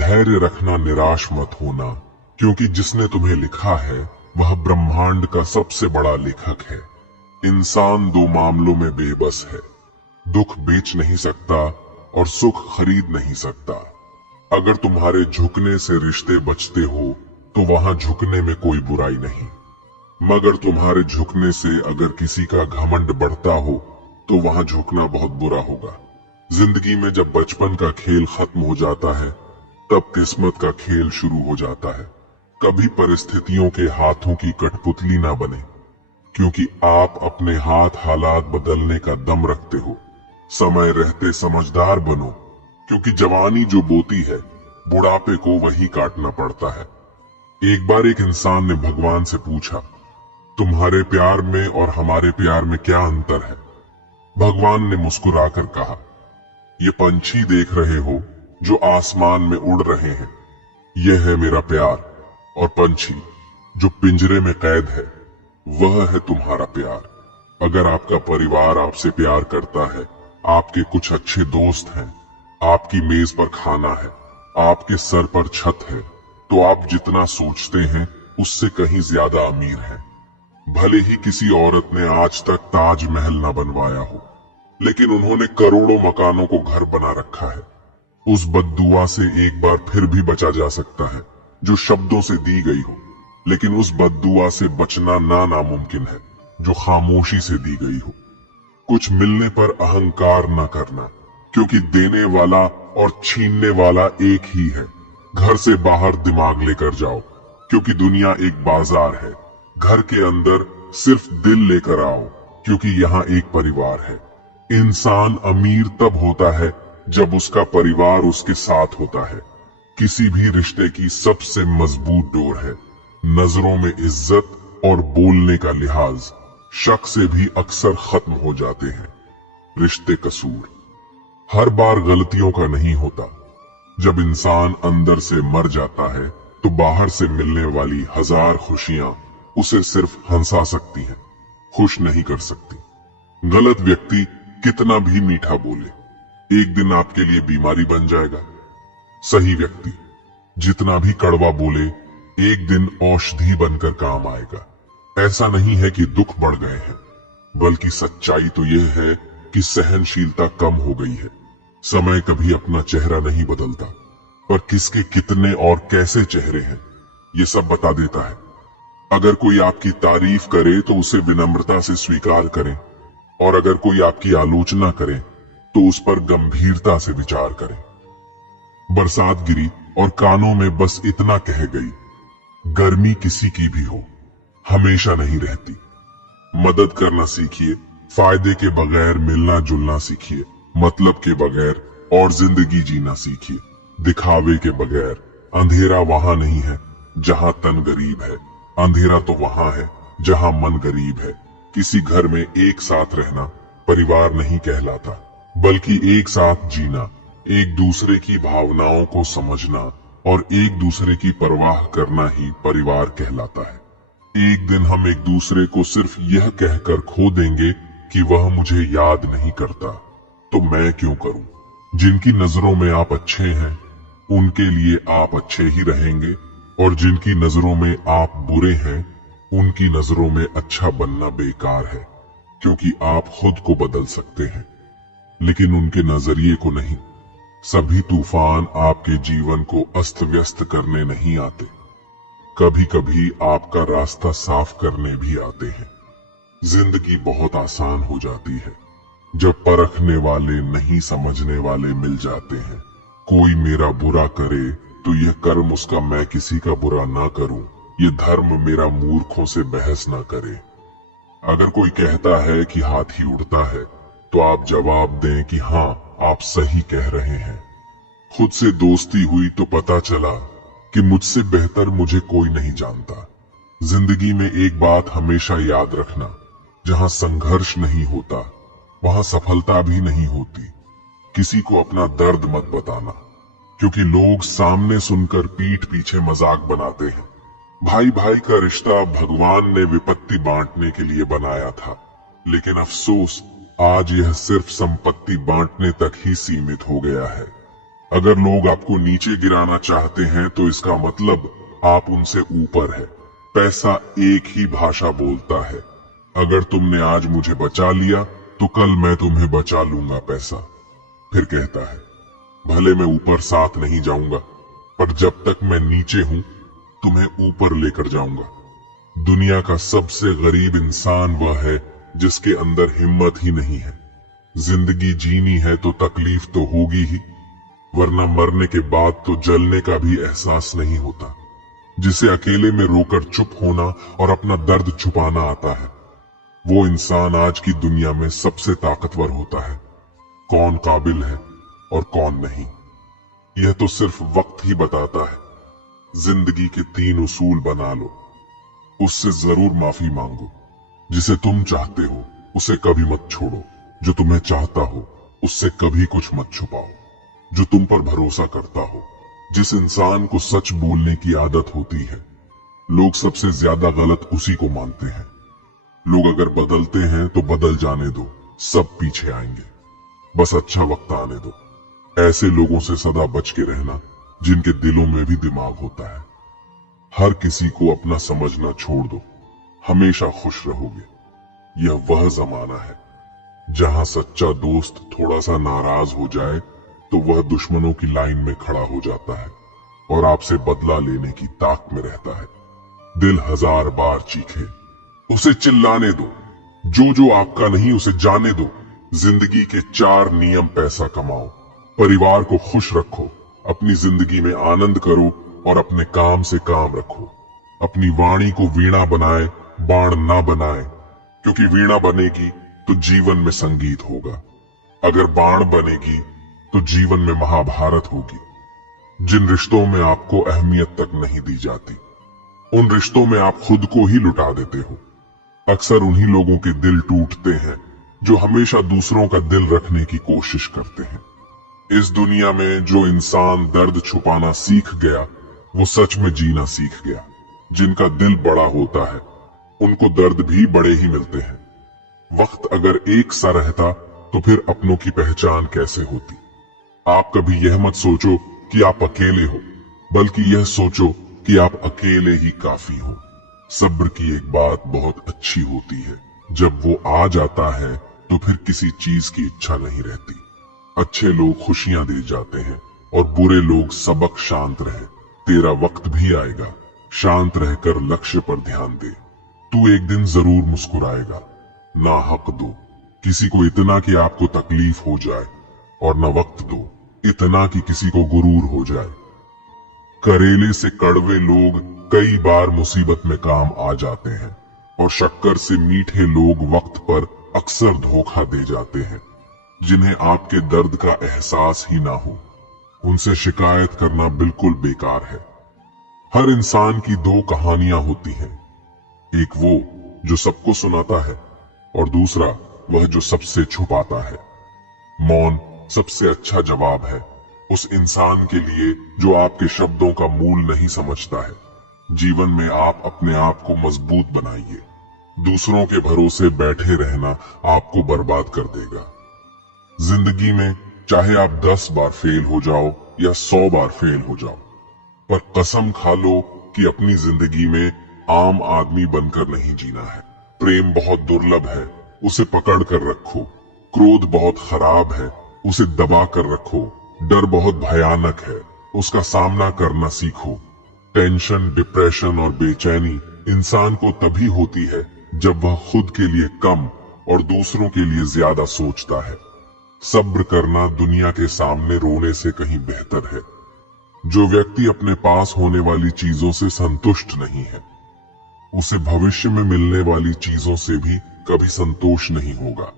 धैर्य रखना, निराश मत होना, क्योंकि जिसने तुम्हें लिखा है वह ब्रह्मांड का सबसे बड़ा लेखक है। इंसान दो मामलों में बेबस है, दुख बेच नहीं सकता और सुख खरीद नहीं सकता। अगर तुम्हारे झुकने से रिश्ते बचते हो तो वहां झुकने में कोई बुराई नहीं, मगर तुम्हारे झुकने से अगर किसी का घमंड बढ़ता हो तो वहां झुकना बहुत बुरा होगा। जिंदगी में जब बचपन का खेल खत्म हो जाता है तब किस्मत का खेल शुरू हो जाता है। कभी परिस्थितियों के हाथों की कठपुतली ना बने, क्योंकि आप अपने हाथ हालात बदलने का दम रखते हो। समय रहते समझदार बनो, क्योंकि जवानी जो बोती है बुढ़ापे को वही काटना पड़ता है। एक बार एक इंसान ने भगवान से पूछा, तुम्हारे प्यार में और हमारे प्यार में क्या अंतर है? भगवान ने मुस्कुराकर कहा, ये पंछी देख रहे हो जो आसमान में उड़ रहे हैं, यह है मेरा प्यार, और पंछी जो पिंजरे में कैद है वह है तुम्हारा प्यार। अगर आपका परिवार आपसे प्यार करता है, आपके कुछ अच्छे दोस्त हैं, आपकी मेज पर खाना है, आपके सर पर छत है, तो आप जितना सोचते हैं उससे कहीं ज्यादा अमीर हैं। भले ही किसी औरत ने आज तक ताजमहल न बनवाया हो, लेकिन उन्होंने करोड़ों मकानों को घर बना रखा है। उस बद्दुआ से एक बार फिर भी बचा जा सकता है जो शब्दों से दी गई हो, लेकिन उस बद्दुआ से बचना नामुमकिन है जो खामोशी से दी गई हो। कुछ मिलने पर अहंकार न करना, क्योंकि देने वाला और छीनने वाला एक ही है। घर से बाहर दिमाग लेकर जाओ, क्योंकि दुनिया एक बाजार है। घर के अंदर सिर्फ दिल लेकर आओ, क्योंकि यहाँ एक परिवार है। इंसान अमीर तब होता है जब उसका परिवार उसके साथ होता है। किसी भी रिश्ते की सबसे मजबूत डोर है नजरों में इज्जत और बोलने का लिहाज। शक से भी अक्सर खत्म हो जाते हैं रिश्ते। कसूर हर बार गलतियों का नहीं होता। जब इंसान अंदर से मर जाता है तो बाहर से मिलने वाली हजार खुशियां उसे सिर्फ हंसा सकती हैं, खुश नहीं कर सकती। गलत व्यक्ति कितना भी मीठा बोले एक दिन आपके लिए बीमारी बन जाएगा। सही व्यक्ति जितना भी कड़वा बोले एक दिन औषधि बनकर काम आएगा। ऐसा नहीं है कि दुख बढ़ गए हैं, बल्कि सच्चाई तो यह है कि सहनशीलता कम हो गई है। समय कभी अपना चेहरा नहीं बदलता, पर किसके कितने और कैसे चेहरे हैं ये सब बता देता है। अगर कोई आपकी तारीफ करे तो उसे विनम्रता से स्वीकार करें, और अगर कोई आपकी आलोचना करे तो उस पर गंभीरता से विचार करें। बरसात गिरी और कानों में बस इतना कह गई, गर्मी किसी की भी हो हमेशा नहीं रहती। मदद करना सीखिए, फायदे के बगैर मिलना जुलना सीखिए, मतलब के बगैर और जिंदगी जीना सीखिए। दिखावे के बगैर। अंधेरा वहां नहीं है जहां तन गरीब है, अंधेरा तो वहां है जहां मन गरीब है। किसी घर में एक साथ रहना परिवार नहीं कहलाता, बल्कि एक साथ जीना, एक दूसरे की भावनाओं को समझना और एक दूसरे की परवाह करना ही परिवार कहलाता है। एक दिन हम एक दूसरे को सिर्फ यह कहकर खो देंगे कि वह मुझे याद नहीं करता, तो मैं क्यों करूं। जिनकी नजरों में आप अच्छे हैं उनके लिए आप अच्छे ही रहेंगे, और जिनकी नजरों में आप बुरे हैं उनकी नजरों में अच्छा बनना बेकार है, क्योंकि आप खुद को बदल सकते हैं लेकिन उनके नजरिए को नहीं। सभी तूफान आपके जीवन को अस्त व्यस्त करने नहीं आते, कभी कभी आपका रास्ता साफ करने भी आते हैं। जिंदगी बहुत आसान हो जाती है जब परखने वाले नहीं समझने वाले मिल जाते हैं। कोई मेरा बुरा करे तो यह कर्म उसका मैं किसी का बुरा ना करूं, ये धर्म मेरा मूर्खों से बहस ना करे। अगर कोई कहता है कि हाथी उड़ता है तो आप जवाब दें कि हाँ आप सही कह रहे हैं। खुद से दोस्ती हुई तो पता चला कि मुझसे बेहतर मुझे कोई नहीं जानता। जिंदगी में एक बात हमेशा याद रखना, जहां संघर्ष नहीं होता वहां सफलता भी नहीं होती। किसी को अपना दर्द मत बताना, क्योंकि लोग सामने सुनकर पीठ पीछे मजाक बनाते हैं। भाई भाई का रिश्ता भगवान ने विपत्ति बांटने के लिए बनाया था, लेकिन अफसोस आज यह सिर्फ संपत्ति बांटने तक ही सीमित हो गया है। अगर लोग आपको नीचे गिराना चाहते हैं तो इसका मतलब आप उनसे ऊपर है। पैसा एक ही भाषा बोलता है। अगर तुमने आज मुझे बचा लिया तो कल मैं तुम्हें बचा लूंगा पैसा। फिर कहता है, भले मैं ऊपर साथ नहीं जाऊंगा, पर जब तक मैं नीचे हूं तुम्हें ऊपर लेकर जाऊंगा। दुनिया का सबसे गरीब इंसान वह है जिसके अंदर हिम्मत ही नहीं है। जिंदगी जीनी है तो तकलीफ तो होगी ही, वरना मरने के बाद तो जलने का भी एहसास नहीं होता। जिसे अकेले में रोकर चुप होना और अपना दर्द छुपाना आता है, वो इंसान आज की दुनिया में सबसे ताकतवर होता है। कौन काबिल है और कौन नहीं, यह तो सिर्फ वक्त ही बताता है। जिंदगी के 3 उसूल बना लो, उससे जरूर माफी मांगो। जिसे तुम चाहते हो उसे कभी मत छोड़ो, जो तुम्हें चाहता हो उससे कभी कुछ मत छुपाओ। जो तुम पर भरोसा करता हो, जिस इंसान को सच बोलने की आदत होती है, लोग सबसे ज्यादा गलत उसी को मानते हैं। लोग अगर बदलते हैं तो बदल जाने दो, सब पीछे आएंगे। बस अच्छा वक्त आने दो। ऐसे लोगों से सदा बच के रहना जिनके दिलों में भी दिमाग होता है। हर किसी को अपना समझना छोड़ दो, हमेशा खुश रहोगे। यह वह जमाना है जहां सच्चा दोस्त थोड़ा सा नाराज हो जाए तो वह दुश्मनों की लाइन में खड़ा हो जाता है और आपसे बदला लेने की ताक में रहता है। दिल 1000 बार चीखे, उसे चिल्लाने दो। जो आपका नहीं उसे जाने दो। जिंदगी के 4 नियम पैसा कमाओ, परिवार को खुश रखो, अपनी जिंदगी में आनंद करो और अपने काम से काम रखो। अपनी वाणी को वीणा बनाए, बाण ना बनाए, क्योंकि वीणा बनेगी तो जीवन में संगीत होगा। अगर बाण बनेगी तो जीवन में महाभारत होगी। जिन रिश्तों में आपको अहमियत तक नहीं दी जाती, उन रिश्तों में आप खुद को ही लुटा देते हो। अक्सर उन्हीं लोगों के दिल टूटते हैं जो हमेशा दूसरों का दिल रखने की कोशिश करते हैं। इस दुनिया में जो इंसान दर्द छुपाना सीख गया, वो सच में जीना सीख गया। जिनका दिल बड़ा होता है, उनको दर्द भी बड़े ही मिलते हैं। वक्त अगर एक सा रहता तो फिर अपनों की पहचान कैसे होती। आप कभी यह मत सोचो कि आप अकेले हो, बल्कि यह सोचो कि आप अकेले ही काफी हो। सब्र की एक बात बहुत अच्छी होती है, जब वो आ जाता है तो फिर किसी चीज की इच्छा नहीं रहती। अच्छे लोग खुशियां दे जाते हैं और बुरे लोग सबक। शांत रहे, तेरा वक्त भी आएगा। शांत रहकर लक्ष्य पर ध्यान दे, तू एक दिन जरूर मुस्कुराएगा। ना हक दो किसी को इतना कि आपको तकलीफ हो जाए, और न वक्त दो इतना कि किसी को गुरूर हो जाए। करेले से कड़वे लोग कई बार मुसीबत में काम आ जाते हैं, और शक्कर से मीठे लोग वक्त पर अक्सर धोखा दे जाते हैं। जिन्हें आपके दर्द का एहसास ही ना हो, उनसे शिकायत करना बिल्कुल बेकार है। हर इंसान की 2 कहानियां होती हैं, एक वो जो सबको सुनाता है और दूसरा वह जो सबसे छुपाता है। मौन सबसे अच्छा जवाब है उस इंसान के लिए जो आपके शब्दों का मूल नहीं समझता है। जीवन में आप अपने आप को मजबूत बनाइए। दूसरों के भरोसे बैठे रहना आपको बर्बाद कर देगा। जिंदगी में चाहे आप 10 बार फेल हो जाओ या 100 बार फेल हो जाओ, पर कसम खा लो कि अपनी जिंदगी में आम आदमी बनकर नहीं जीना है। प्रेम बहुत दुर्लभ है, उसे पकड़ कर रखो। क्रोध बहुत खराब है, उसे दबा कर रखो। डर बहुत भयानक है, उसका सामना करना सीखो। टेंशन, डिप्रेशन और बेचैनी इंसान को तभी होती है जब वह खुद के लिए कम और दूसरों के लिए ज्यादा सोचता है। सब्र करना दुनिया के सामने रोने से कहीं बेहतर है। जो व्यक्ति अपने पास होने वाली चीजों से संतुष्ट नहीं है, उसे भविष्य में मिलने वाली चीजों से भी कभी संतोष नहीं होगा।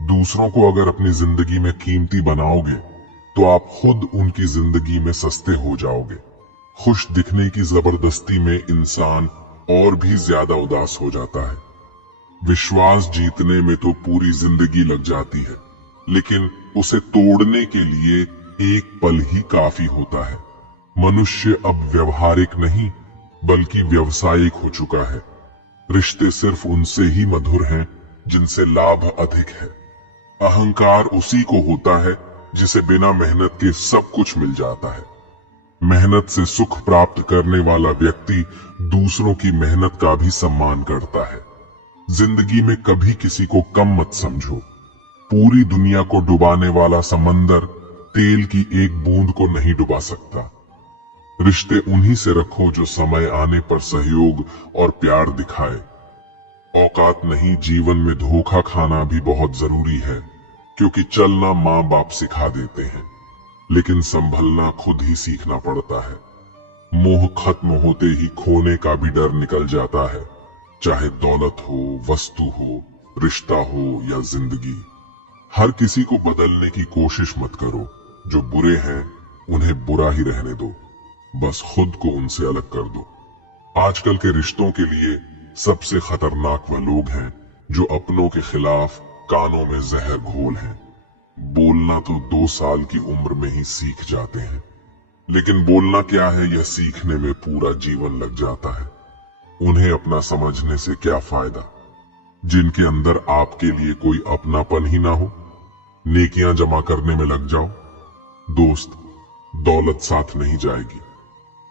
दूसरों को अगर अपनी जिंदगी में कीमती बनाओगे तो आप खुद उनकी जिंदगी में सस्ते हो जाओगे। खुश दिखने की जबरदस्ती में इंसान और भी ज्यादा उदास हो जाता है। विश्वास जीतने में तो पूरी जिंदगी लग जाती है, लेकिन उसे तोड़ने के लिए एक पल ही काफी होता है। मनुष्य अब व्यवहारिक नहीं बल्कि व्यावसायिक हो चुका है। रिश्ते सिर्फ उनसे ही मधुर हैं जिनसे लाभ अधिक है। अहंकार उसी को होता है जिसे बिना मेहनत के सब कुछ मिल जाता है। मेहनत से सुख प्राप्त करने वाला व्यक्ति दूसरों की मेहनत का भी सम्मान करता है। जिंदगी में कभी किसी को कम मत समझो। पूरी दुनिया को डुबाने वाला समंदर तेल की एक बूंद को नहीं डुबा सकता। रिश्ते उन्हीं से रखो जो समय आने पर सहयोग और प्यार दिखाए। औकात नहीं, जीवन में धोखा खाना भी बहुत जरूरी है, क्योंकि चलना माँ बाप सिखा देते हैं, लेकिन संभलना खुद ही सीखना पड़ता है। मोह खत्म होते ही खोने का भी डर निकल जाता है, चाहे दौलत हो, वस्तु हो, रिश्ता हो या जिंदगी। हर किसी को बदलने की कोशिश मत करो। जो बुरे हैं उन्हें बुरा ही रहने दो, बस खुद को उनसे अलग कर दो। आजकल के रिश्तों के लिए सबसे खतरनाक वह लोग हैं जो अपनों के खिलाफ कानों में जहर घोल हैं। बोलना तो 2 साल की उम्र में ही सीख जाते हैं, लेकिन बोलना क्या है यह सीखने में पूरा जीवन लग जाता है। उन्हें अपना समझने से क्या फायदा, जिनके अंदर आपके लिए कोई अपनापन ही ना हो। नेकियां जमा करने में लग जाओ। दोस्त, दौलत साथ नहीं जाएगी।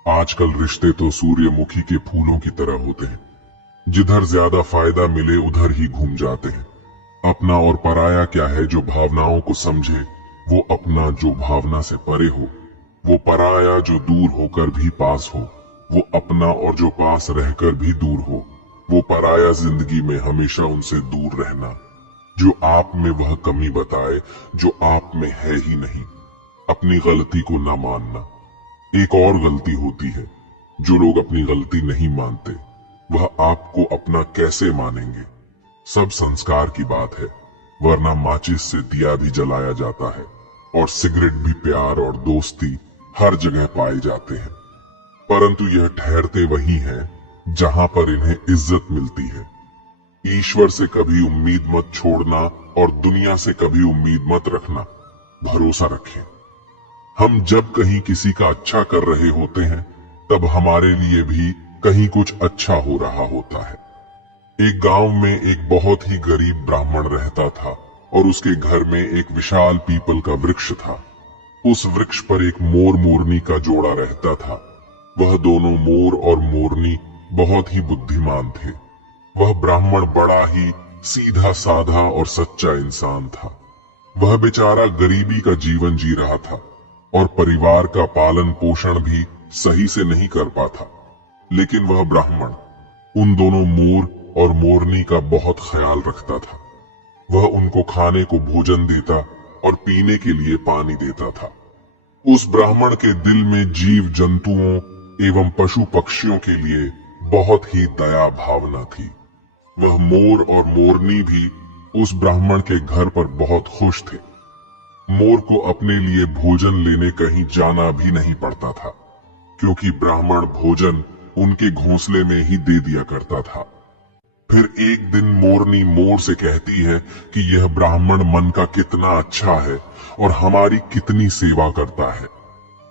आजकल रिश्ते तो सूर्यमुखी के फूलों की तरह होते हैं, जिधर ज्यादा फायदा मिले उधर ही घूम जाते हैं। अपना और पराया क्या है? जो भावनाओं को समझे वो अपना, जो भावना से परे हो वो पराया, जो दूर होकर भी पास हो वो अपना, और जो पास रहकर भी दूर हो वो पराया। जिंदगी में हमेशा उनसे दूर रहना जो आप में वह कमी बताए जो आप में है ही नहीं। अपनी गलती को ना मानना। एक और गलती होती है, जो लोग अपनी गलती नहीं मानते वह आपको अपना कैसे मानेंगे। सब संस्कार की बात है, वरना माचिस से दिया भी जलाया जाता है, और सिगरेट भी प्यार और दोस्ती हर जगह पाए जाते हैं, परंतु यह ठहरते वही हैं जहां पर इन्हें इज्जत मिलती है। ईश्वर से कभी उम्मीद मत छोड़ना और दुनिया से कभी उम्मीद मत रखना। भरोसा रखें। हम जब कहीं किसी का अच्छा कर रहे होते हैं तब हमारे लिए भी कहीं कुछ अच्छा हो रहा होता है। एक गांव में एक बहुत ही गरीब ब्राह्मण रहता था और उसके घर में एक विशाल पीपल का वृक्ष था। उस वृक्ष पर एक मोर मोरनी का जोड़ा रहता था। वह दोनों, मोर और मोरनी, बहुत ही बुद्धिमान थे। वह ब्राह्मण बड़ा ही सीधा साधा और सच्चा इंसान था। वह बेचारा गरीबी का जीवन जी रहा था और परिवार का पालन पोषण भी सही से नहीं कर पाता, लेकिन वह ब्राह्मण उन दोनों मोर और मोरनी का बहुत ख्याल रखता था। वह उनको खाने को भोजन देता और पीने के लिए पानी देता था। उस ब्राह्मण के दिल में जीव जंतुओं एवं पशु पक्षियों के लिए बहुत ही दया भावना थी। वह मोर और मोरनी भी उस ब्राह्मण के घर पर बहुत खुश थे। मोर को अपने लिए भोजन लेने कहीं जाना भी नहीं पड़ता था, क्योंकि ब्राह्मण भोजन उनके घोंसले में ही दे दिया करता था। फिर एक दिन मोरनी मोर से कहती है कि यह ब्राह्मण मन का कितना अच्छा है और हमारी कितनी सेवा करता है,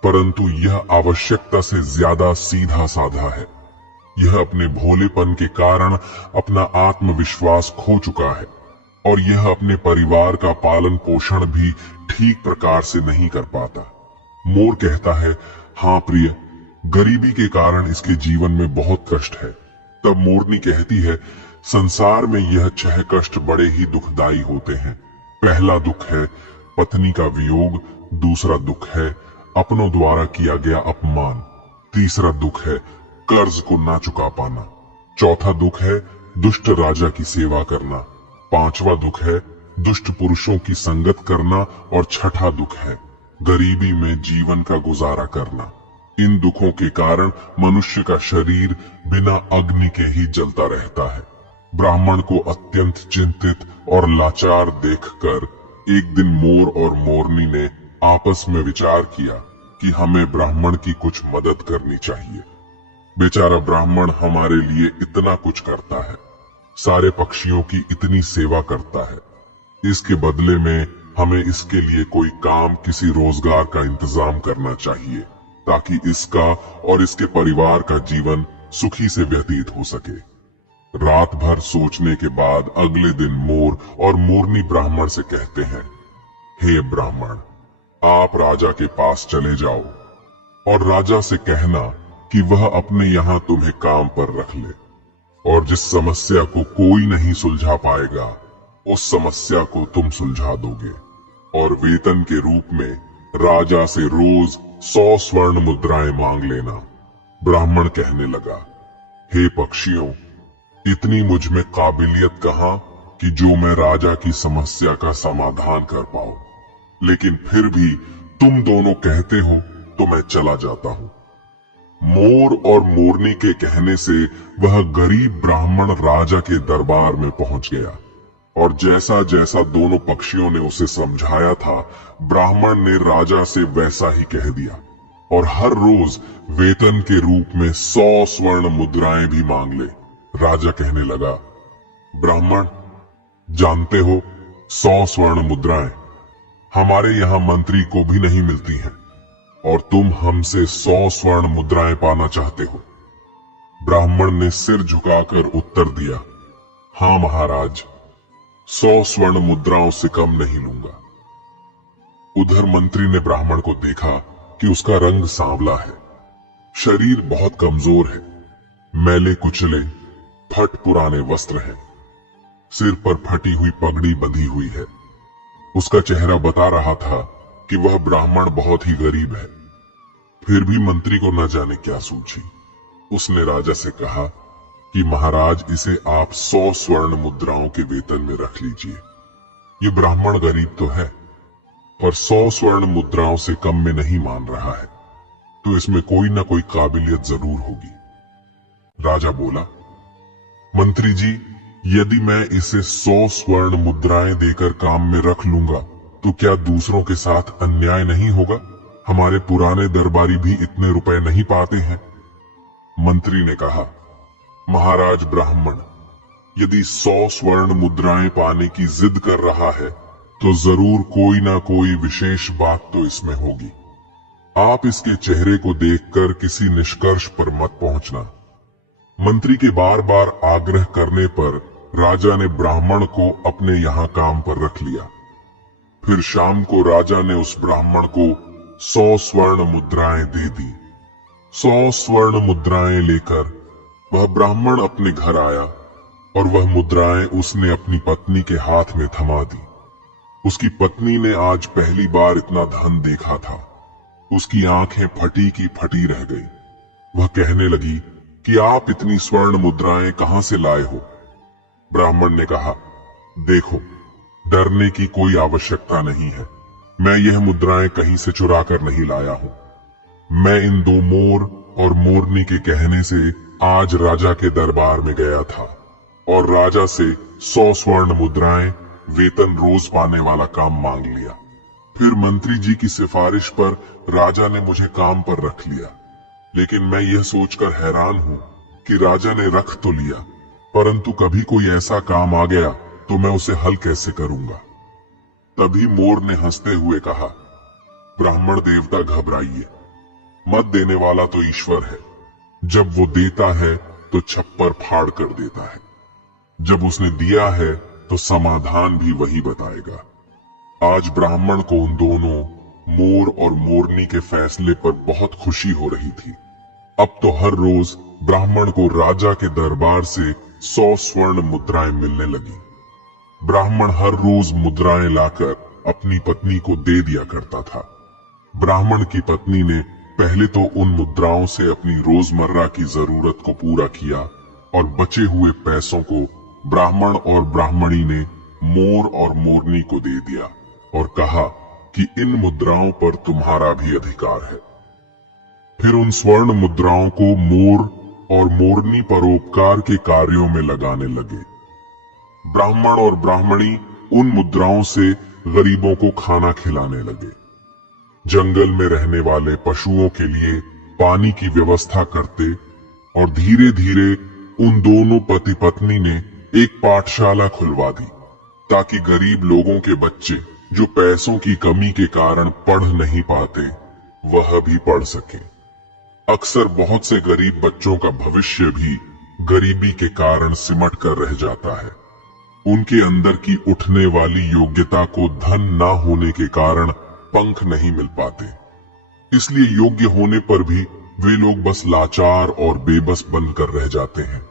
परंतु यह आवश्यकता से ज्यादा सीधा साधा है। यह अपने भोलेपन के कारण अपना आत्मविश्वास खो चुका है और यह अपने परिवार का पालन पोषण भी ठीक प्रकार से नहीं कर पाता। मोर कहता है, हाँ प्रिय, गरीबी के कारण इसके जीवन में बहुत कष्ट है। तब मोरनी कहती है, संसार में यह 6 कष्ट बड़े ही दुखदाई होते हैं। पहला दुख है पत्नी का वियोग, दूसरा दुख है अपनों द्वारा किया गया अपमान, तीसरा दुख है कर्ज को ना चुका पाना, चौथा दुख है दुष्ट राजा की सेवा करना, पांचवा दुख है दुष्ट पुरुषों की संगत करना और छठा दुख है गरीबी में जीवन का गुजारा करना। इन दुखों के कारण मनुष्य का शरीर बिना अग्नि के ही जलता रहता है। ब्राह्मण को अत्यंत चिंतित और लाचार देखकर एक दिन मोर और मोरनी ने आपस में विचार किया कि हमें ब्राह्मण की कुछ मदद करनी चाहिए। बेचारा ब्राह्मण हमारे लिए इतना कुछ करता है, सारे पक्षियों की इतनी सेवा करता है, इसके बदले में हमें इसके लिए कोई काम, किसी रोजगार का इंतजाम करना चाहिए ताकि इसका और इसके परिवार का जीवन सुखी से व्यतीत हो सके। रात भर सोचने के बाद अगले दिन मोर और मोरनी ब्राह्मण से कहते हैं, हे ब्राह्मण, आप राजा के पास चले जाओ और राजा से कहना कि वह अपने यहाँ तुम्हें काम पर रख ले, और जिस समस्या को कोई नहीं सुलझा पाएगा उस समस्या को तुम सुलझा दोगे, और वेतन के रूप में राजा से रोज 100 स्वर्ण मुद्राएं मांग लेना। ब्राह्मण कहने लगा, हे पक्षियों, इतनी मुझ में काबिलियत कहां कि जो मैं राजा की समस्या का समाधान कर पाऊं, लेकिन फिर भी तुम दोनों कहते हो तो मैं चला जाता हूं। मोर और मोरनी के कहने से वह गरीब ब्राह्मण राजा के दरबार में पहुंच गया, और जैसा जैसा दोनों पक्षियों ने उसे समझाया था, ब्राह्मण ने राजा से वैसा ही कह दिया, और हर रोज वेतन के रूप में 100 स्वर्ण मुद्राएं भी मांग ले। राजा कहने लगा, ब्राह्मण, जानते हो 100 स्वर्ण मुद्राएं हमारे यहां मंत्री को भी नहीं मिलती हैं, और तुम हमसे 100 स्वर्ण मुद्राएं पाना चाहते हो। ब्राह्मण ने सिर झुकाकर उत्तर दिया, हां महाराज, 100 स्वर्ण मुद्राओं से कम नहीं लूंगा। उधर मंत्री ने ब्राह्मण को देखा कि उसका रंग सांवला है, शरीर बहुत कमजोर है, मैले कुचले फट पुराने वस्त्र हैं, सिर पर फटी हुई पगड़ी बंधी हुई है। उसका चेहरा बता रहा था कि वह ब्राह्मण बहुत ही गरीब है। फिर भी मंत्री को न जाने क्या सूझी। उसने राजा से कहा कि महाराज, इसे आप 100 स्वर्ण मुद्राओं के वेतन में रख लीजिए। ये ब्राह्मण गरीब तो है, पर 100 स्वर्ण मुद्राओं से कम में नहीं मान रहा है, तो इसमें कोई ना कोई काबिलियत जरूर होगी। राजा बोला, मंत्री जी, यदि मैं इसे 100 स्वर्ण मुद्राएं देकर काम में रख लूंगा तो क्या दूसरों के साथ अन्याय नहीं होगा? हमारे पुराने दरबारी भी इतने रुपए नहीं पाते हैं। मंत्री ने कहा, महाराज ब्राह्मण, यदि 100 स्वर्ण मुद्राएं पाने की जिद कर रहा है तो जरूर कोई ना कोई विशेष बात तो इसमें होगी। आप इसके चेहरे को देखकर किसी निष्कर्ष पर मत पहुंचना। मंत्री के बार बार आग्रह करने पर राजा ने ब्राह्मण को अपने यहाँ काम पर रख लिया। फिर शाम को राजा ने उस ब्राह्मण को 100 स्वर्ण मुद्राएं दे दी। 100 स्वर्ण मुद्राएं लेकर वह ब्राह्मण अपने घर आया, और वह मुद्राएं उसने अपनी पत्नी के हाथ में थमा दी। उसकी पत्नी ने आज पहली बार इतना धन देखा था। उसकी आंखें फटी की फटी रह गई। वह कहने लगी कि आप इतनी स्वर्ण मुद्राएं कहां से लाए हो? ब्राह्मण ने कहा, देखो, डरने की कोई आवश्यकता नहीं है। मैं यह मुद्राएं कहीं से चुरा कर नहीं लाया हूं। मैं इन 2 मोर और मोरनी के कहने से आज राजा के दरबार में गया था, और राजा से 100 स्वर्ण मुद्राएं वेतन रोज पाने वाला काम मांग लिया। फिर मंत्री जी की सिफारिश पर राजा ने मुझे काम पर रख लिया। लेकिन मैं यह सोचकर हैरान हूं कि राजा ने रख तो लिया, परंतु कभी कोई ऐसा काम आ गया तो मैं उसे हल कैसे करूंगा? तभी मोर ने हंसते हुए कहा, ब्राह्मण देवता, घबराइए मत, देने वाला तो ईश्वर है। जब वो देता है तो छप्पर फाड़ कर देता है। जब उसने दिया है तो समाधान भी वही बताएगा। आज ब्राह्मण को उन दोनों मोर और मोरनी के फैसले पर बहुत खुशी हो रही थी। अब तो हर रोज ब्राह्मण को राजा के दरबार से 100 स्वर्ण मुद्राएं मिलने लगी। ब्राह्मण हर रोज मुद्राएं लाकर अपनी पत्नी को दे दिया करता था। ब्राह्मण की पत्नी ने पहले तो उन मुद्राओं से अपनी रोजमर्रा की जरूरत को पूरा किया, और बचे हुए पैसों को ब्राह्मण और ब्राह्मणी ने मोर और मोरनी को दे दिया, और कहा कि इन मुद्राओं पर तुम्हारा भी अधिकार है। फिर उन स्वर्ण मुद्राओं को मोर और मोरनी परोपकार के कार्यों में लगाने लगे। ब्राह्मण और ब्राह्मणी उन मुद्राओं से गरीबों को खाना खिलाने लगे। जंगल में रहने वाले पशुओं के लिए पानी की व्यवस्था करते, और धीरे धीरे उन दोनों पति पत्नी ने एक पाठशाला खुलवा दी, ताकि गरीब लोगों के बच्चे जो पैसों की कमी के कारण पढ़ नहीं पाते, वह भी पढ़ सकें। अक्सर बहुत से गरीब बच्चों का भविष्य भी गरीबी के कारण सिमट कर रह जाता है। उनके अंदर की उठने वाली योग्यता को धन ना होने के कारण पंख नहीं मिल पाते। इसलिए योग्य होने पर भी वे लोग बस लाचार और बेबस बनकर रह जाते हैं।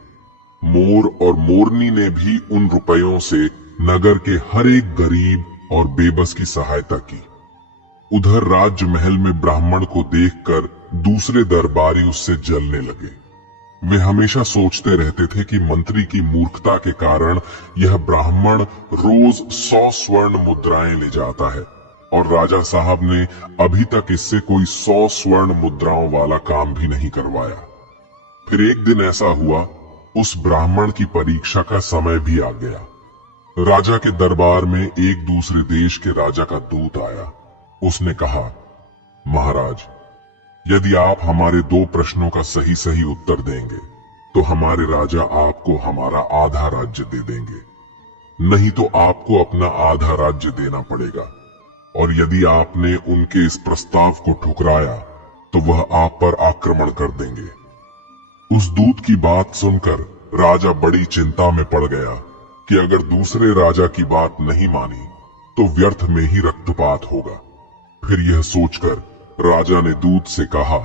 मोर और मोरनी ने भी उन रुपयों से नगर के हर एक गरीब और बेबस की सहायता की। उधर राजमहल में ब्राह्मण को देखकर दूसरे दरबारी उससे जलने लगे। वे हमेशा सोचते रहते थे कि मंत्री की मूर्खता के कारण यह ब्राह्मण रोज 100 स्वर्ण मुद्राएं ले जाता है और राजा साहब ने अभी तक इससे कोई 100 स्वर्ण मुद्राओं वाला काम भी नहीं करवाया। फिर एक दिन ऐसा हुआ, उस ब्राह्मण की परीक्षा का समय भी आ गया। राजा के दरबार में एक दूसरे देश के राजा का दूत आया। उसने कहा, महाराज, यदि आप हमारे 2 प्रश्नों का सही सही उत्तर देंगे तो हमारे राजा आपको हमारा आधा राज्य दे देंगे, नहीं तो आपको अपना आधा राज्य देना पड़ेगा। और यदि आपने उनके इस प्रस्ताव को ठुकराया तो वह आप पर आक्रमण कर देंगे। उस दूत की बात सुनकर राजा बड़ी चिंता में पड़ गया कि अगर दूसरे राजा की बात नहीं मानी तो व्यर्थ में ही रक्तपात होगा। फिर यह सोचकर राजा ने दूत से कहा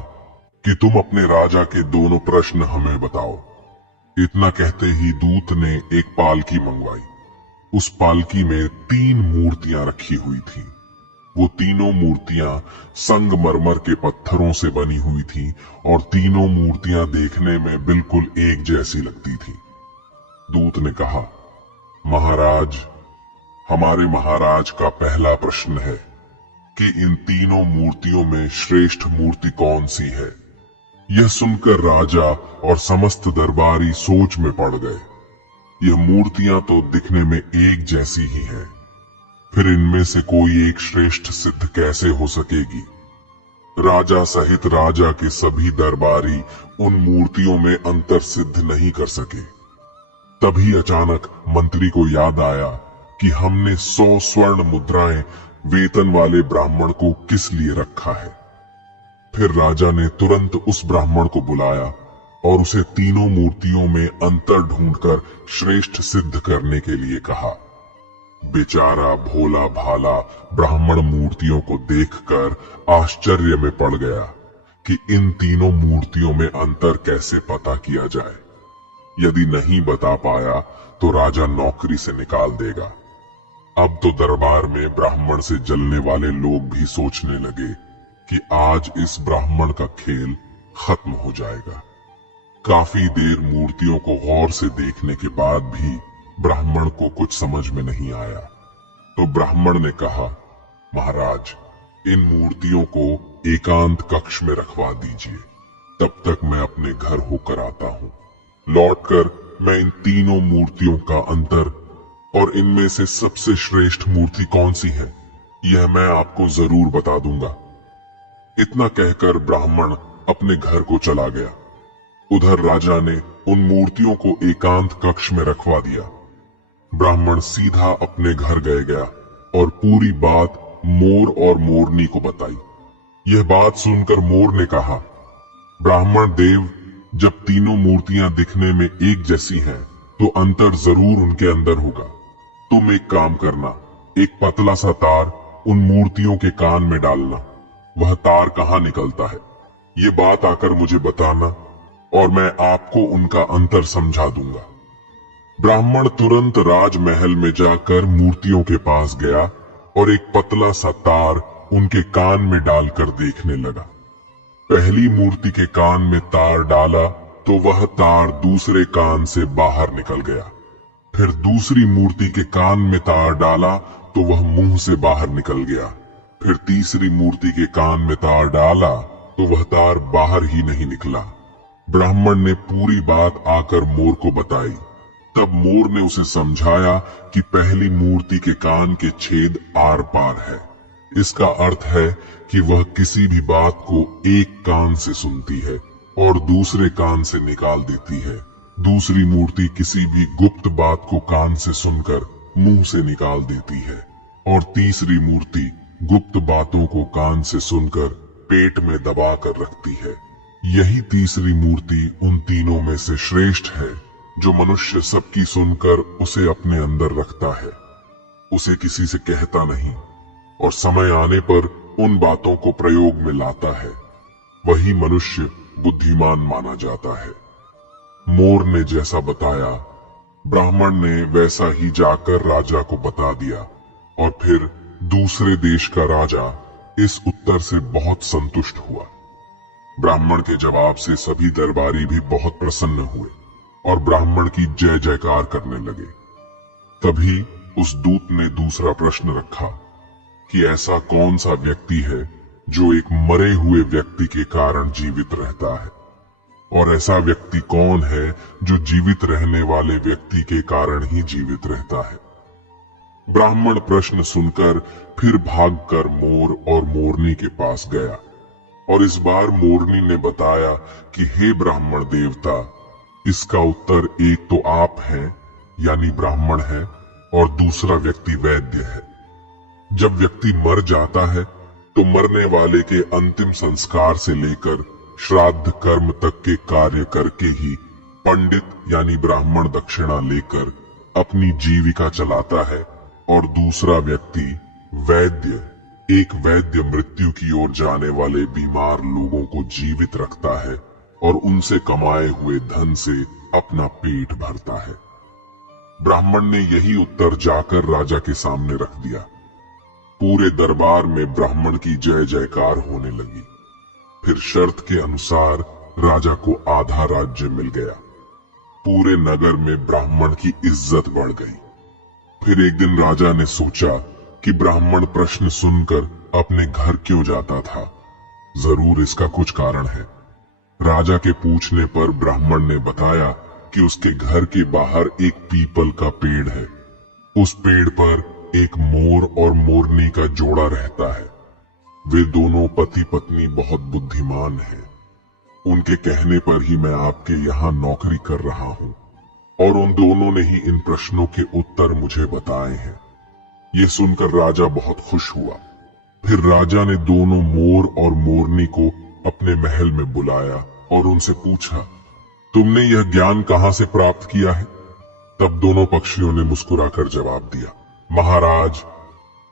कि तुम अपने राजा के दोनों प्रश्न हमें बताओ। इतना कहते ही दूत ने एक पालकी मंगवाई। उस पालकी में 3 मूर्तियां रखी हुई थीं। वो तीनों मूर्तियां संगमरमर के पत्थरों से बनी हुई थीं और तीनों मूर्तियां देखने में बिल्कुल एक जैसी लगती थीं। दूत ने कहा, महाराज, हमारे महाराज का पहला प्रश्न है कि इन तीनों मूर्तियों में श्रेष्ठ मूर्ति कौन सी है। यह सुनकर राजा और समस्त दरबारी सोच में पड़ गए। यह मूर्तियां तो दिखने में एक जैसी ही हैं, फिर इनमें से कोई एक श्रेष्ठ सिद्ध कैसे हो सकेगी। राजा सहित राजा के सभी दरबारी उन मूर्तियों में अंतर सिद्ध नहीं कर सके। तभी अचानक मंत्री को याद आया कि हमने 100 स्वर्ण मुद्राएं वेतन वाले ब्राह्मण को किस लिए रखा है। फिर राजा ने तुरंत उस ब्राह्मण को बुलाया और उसे तीनों मूर्तियों में अंतर ढूंढकर श्रेष्ठ सिद्ध करने के लिए कहा। बेचारा भोला भाला ब्राह्मण मूर्तियों को देखकर आश्चर्य में पड़ गया कि इन तीनों मूर्तियों में अंतर कैसे पता किया जाए। यदि नहीं बता पाया तो राजा नौकरी से निकाल देगा। अब तो दरबार में ब्राह्मण से जलने वाले लोग भी सोचने लगे कि आज इस ब्राह्मण का खेल खत्म हो जाएगा। काफी देर मूर्तियों को गौर से देखने के बाद भी ब्राह्मण को कुछ समझ में नहीं आया। तो ब्राह्मण ने कहा, महाराज, इन मूर्तियों को एकांत कक्ष में रखवा दीजिए, तब तक मैं अपने घर होकर आता हूँ। लौटकर मैं इन तीनों मूर्तियों का अंतर और इनमें से सबसे श्रेष्ठ मूर्ति कौन सी है, यह मैं आपको जरूर बता दूंगा। इतना कहकर ब्राह्मण अपने घर को चला गया। उधर राजा ने उन मूर्तियों को एकांत कक्ष में रखवा दिया। ब्राह्मण सीधा अपने घर गया और पूरी बात मोर और मोरनी को बताई। यह बात सुनकर मोर ने कहा, ब्राह्मण देव, जब तीनों मूर्तियां दिखने में एक जैसी हैं, तो अंतर जरूर उनके अंदर होगा। तुम एक काम करना, एक पतला सा तार उन मूर्तियों के कान में डालना। वह तार कहाँ निकलता है, ये बात आकर मुझे बताना और मैं आपको उनका अंतर समझा दूंगा। ब्राह्मण तुरंत राजमहल में जाकर मूर्तियों के पास गया और एक पतला सा तार उनके कान में डालकर देखने लगा। पहली मूर्ति के कान में तार डाला तो वह तार दूसरे कान से बाहर निकल गया। फिर दूसरी मूर्ति के कान में तार डाला तो वह मुंह से बाहर निकल गया। फिर तीसरी मूर्ति के कान में तार डाला तो वह तार बाहर ही नहीं निकला। ब्राह्मण ने पूरी बात आकर मोर को बताई। तब मोर ने उसे समझाया कि पहली मूर्ति के कान के छेद आर पार है। इसका अर्थ है कि वह किसी भी बात को एक कान से सुनती है और दूसरे कान से निकाल देती है। दूसरी मूर्ति किसी भी गुप्त बात को कान से सुनकर मुंह से निकाल देती है और तीसरी मूर्ति गुप्त बातों को कान से सुनकर पेट में दबा कर रखती है। यही तीसरी मूर्ति उन तीनों में से श्रेष्ठ है, जो मनुष्य सबकी सुनकर उसे अपने अंदर रखता है, उसे किसी से कहता नहीं और समय आने पर उन बातों को प्रयोग में लाता है, वही मनुष्य बुद्धिमान माना जाता है। मोर ने जैसा बताया, ब्राह्मण ने वैसा ही जाकर राजा को बता दिया और फिर दूसरे देश का राजा इस उत्तर से बहुत संतुष्ट हुआ। ब्राह्मण के जवाब से सभी दरबारी भी बहुत प्रसन्न हुए और ब्राह्मण की जय जयकार करने लगे। तभी उस दूत ने दूसरा प्रश्न रखा कि ऐसा कौन सा व्यक्ति है जो एक मरे हुए व्यक्ति के कारण जीवित रहता है, और ऐसा व्यक्ति कौन है जो जीवित रहने वाले व्यक्ति के कारण ही जीवित रहता है। ब्राह्मण प्रश्न सुनकर फिर भागकर मोर और मोरनी के पास गया और इस बार मोरनी ने बताया कि हे ब्राह्मण देवता, इसका उत्तर एक तो आप हैं यानी ब्राह्मण है और दूसरा व्यक्ति वैद्य है। जब व्यक्ति मर जाता है तो मरने वाले के अंतिम संस्कार से लेकर श्राद्ध कर्म तक के कार्य करके ही पंडित यानी ब्राह्मण दक्षिणा लेकर अपनी जीविका चलाता है और दूसरा व्यक्ति वैद्य एक वैद्य मृत्यु की ओर जाने वाले बीमार लोगों को जीवित रखता है और उनसे कमाए हुए धन से अपना पेट भरता है। ब्राह्मण ने यही उत्तर जाकर राजा के सामने रख दिया। पूरे दरबार में ब्राह्मण की जय जयकार होने लगी। फिर शर्त के अनुसार राजा को आधा राज्य मिल गया। पूरे नगर में ब्राह्मण की इज्जत बढ़ गई। फिर एक दिन राजा ने सोचा कि ब्राह्मण प्रश्न सुनकर अपने घर क्यों जाता था। जरूर इसका कुछ कारण है। राजा के पूछने पर ब्राह्मण ने बताया कि उसके घर के बाहर एक पीपल का पेड़ है। उस पेड़ पर एक मोर और मोरनी का जोड़ा रहता है। वे दोनों पति पत्नी बहुत बुद्धिमान हैं। उनके कहने पर ही मैं आपके यहाँ नौकरी कर रहा हूँ और उन दोनों ने ही इन प्रश्नों के उत्तर मुझे बताए हैं। ये सुनकर राजा बहुत खुश हुआ। फिर राजा ने दोनों मोर और मोरनी को अपने महल में बुलाया और उनसे पूछा, तुमने यह ज्ञान कहां से प्राप्त किया है? तब दोनों पक्षियों ने मुस्कुराकर जवाब दिया, महाराज,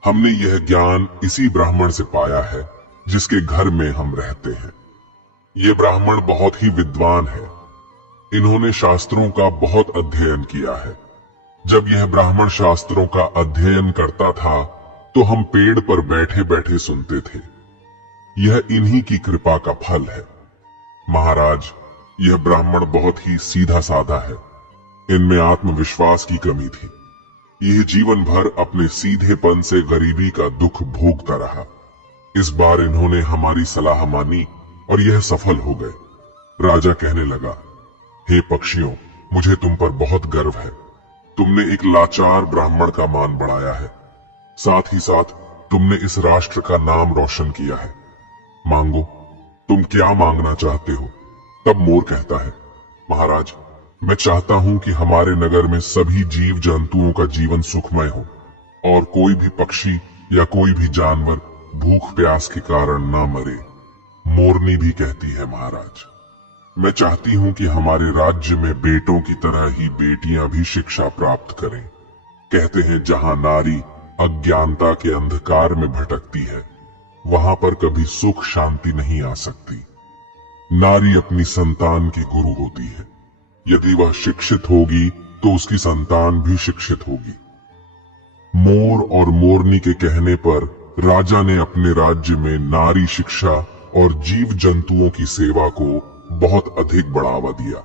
हमने यह ज्ञान इसी ब्राह्मण से पाया है जिसके घर में हम रहते हैं। ये ब्राह्मण बहुत ही विद्वान है। इन्होंने शास्त्रों का बहुत अध्ययन किया है। जब यह ब्राह्मण शास्त्रों का अध्ययन करता था तो हम पेड़ पर बैठे बैठे सुनते थे। यह इन्हीं की कृपा का फल है। महाराज, यह ब्राह्मण बहुत ही सीधा साधा है। इनमें आत्मविश्वास की कमी थी। यह जीवन भर अपने सीधेपन से गरीबी का दुख भोगता रहा। इस बार इन्होंने हमारी सलाह मानी और यह सफल हो गए। राजा कहने लगा, हे पक्षियों, मुझे तुम पर बहुत गर्व है। तुमने एक लाचार ब्राह्मण का मान बढ़ाया है। साथ ही साथ तुमने इस राष्ट्र का नाम रोशन किया है। मांगो, तुम क्या मांगना चाहते हो? तब मोर कहता है, महाराज, मैं चाहता हूं कि हमारे नगर में सभी जीव जंतुओं का जीवन सुखमय हो और कोई भी पक्षी या कोई भी जानवर भूख प्यास के कारण ना मरे। मोरनी भी कहती है, महाराज, मैं चाहती हूं कि हमारे राज्य में बेटों की तरह ही बेटियां भी शिक्षा प्राप्त करें। कहते हैं, जहां नारी अज्ञानता के अंधकार में भटकती है, वहां पर कभी सुख शांति नहीं आ सकती। नारी अपनी संतान की गुरु होती है। यदि वह शिक्षित होगी तो उसकी संतान भी शिक्षित होगी। मोर और मोरनी के कहने पर राजा ने अपने राज्य में नारी शिक्षा और जीव जंतुओं की सेवा को बहुत अधिक बढ़ावा दिया।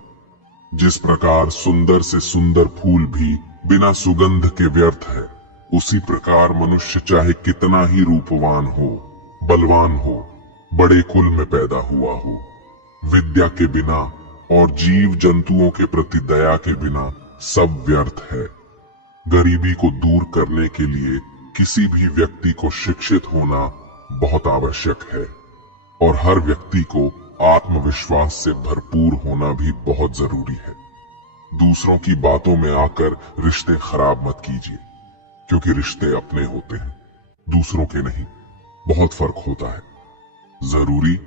जिस प्रकार सुंदर से सुंदर फूल भी बिना सुगंध के व्यर्थ है, उसी प्रकार मनुष्य चाहे कितना ही रूपवान हो, बलवान हो, बड़े कुल में पैदा हुआ हो, विद्या के बिना और जीव जंतुओं के प्रति दया के बिना सब व्यर्थ है। गरीबी को दूर करने के लिए किसी भी व्यक्ति को शिक्षित होना बहुत आवश्यक है और हर व्यक्ति को आत्मविश्वास से भरपूर होना भी बहुत जरूरी है। दूसरों की बातों में आकर रिश्ते खराब मत कीजिए, क्योंकि रिश्ते अपने होते हैं, दूसरों के नहीं। बहुत फर्क होता है। जरूरी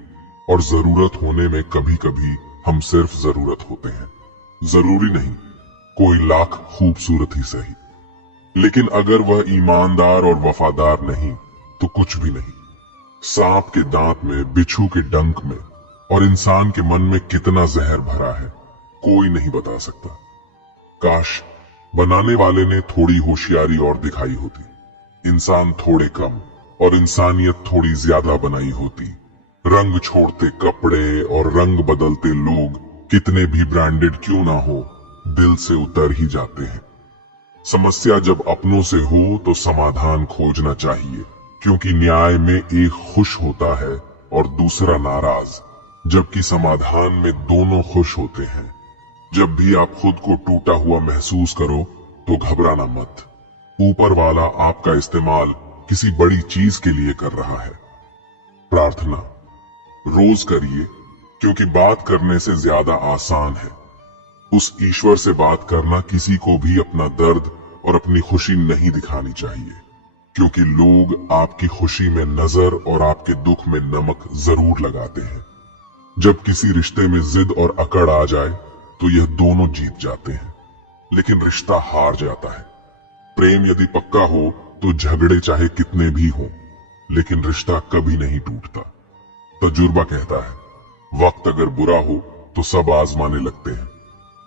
और जरूरत होने में कभी कभी हम सिर्फ जरूरत होते हैं। जरूरी नहीं कोई लाख खूबसूरत ही सही, लेकिन अगर वह ईमानदार और वफादार नहीं तो कुछ भी नहीं। सांप के दांत में, बिच्छू के डंक में और इंसान के मन में कितना जहर भरा है, कोई नहीं बता सकता। काश बनाने वाले ने थोड़ी होशियारी और दिखाई होती, इंसान थोड़े कम और इंसानियत थोड़ी ज्यादा बनाई होती। रंग छोड़ते कपड़े और रंग बदलते लोग कितने भी ब्रांडेड क्यों ना हो, दिल से उतर ही जाते हैं। समस्या जब अपनों से हो तो समाधान खोजना चाहिए, क्योंकि न्याय में एक खुश होता है और दूसरा नाराज, जबकि समाधान में दोनों खुश होते हैं। जब भी आप खुद को टूटा हुआ महसूस करो तो घबराना मत। ऊपर वाला आपका इस्तेमाल किसी बड़ी चीज के लिए कर रहा है। प्रार्थना रोज करिए, क्योंकि बात करने से ज्यादा आसान है उस ईश्वर से बात करना। किसी को भी अपना दर्द और अपनी खुशी नहीं दिखानी चाहिए, क्योंकि लोग आपकी खुशी में नजर और आपके दुख में नमक जरूर लगाते हैं। जब किसी रिश्ते में जिद और अकड़ आ जाए तो यह दोनों जीत जाते हैं, लेकिन रिश्ता हार जाता है। प्रेम यदि पक्का हो तो झगड़े चाहे कितने भी हों, लेकिन रिश्ता कभी नहीं टूटता। तजुर्बा कहता है वक्त अगर बुरा हो तो सब आजमाने लगते हैं,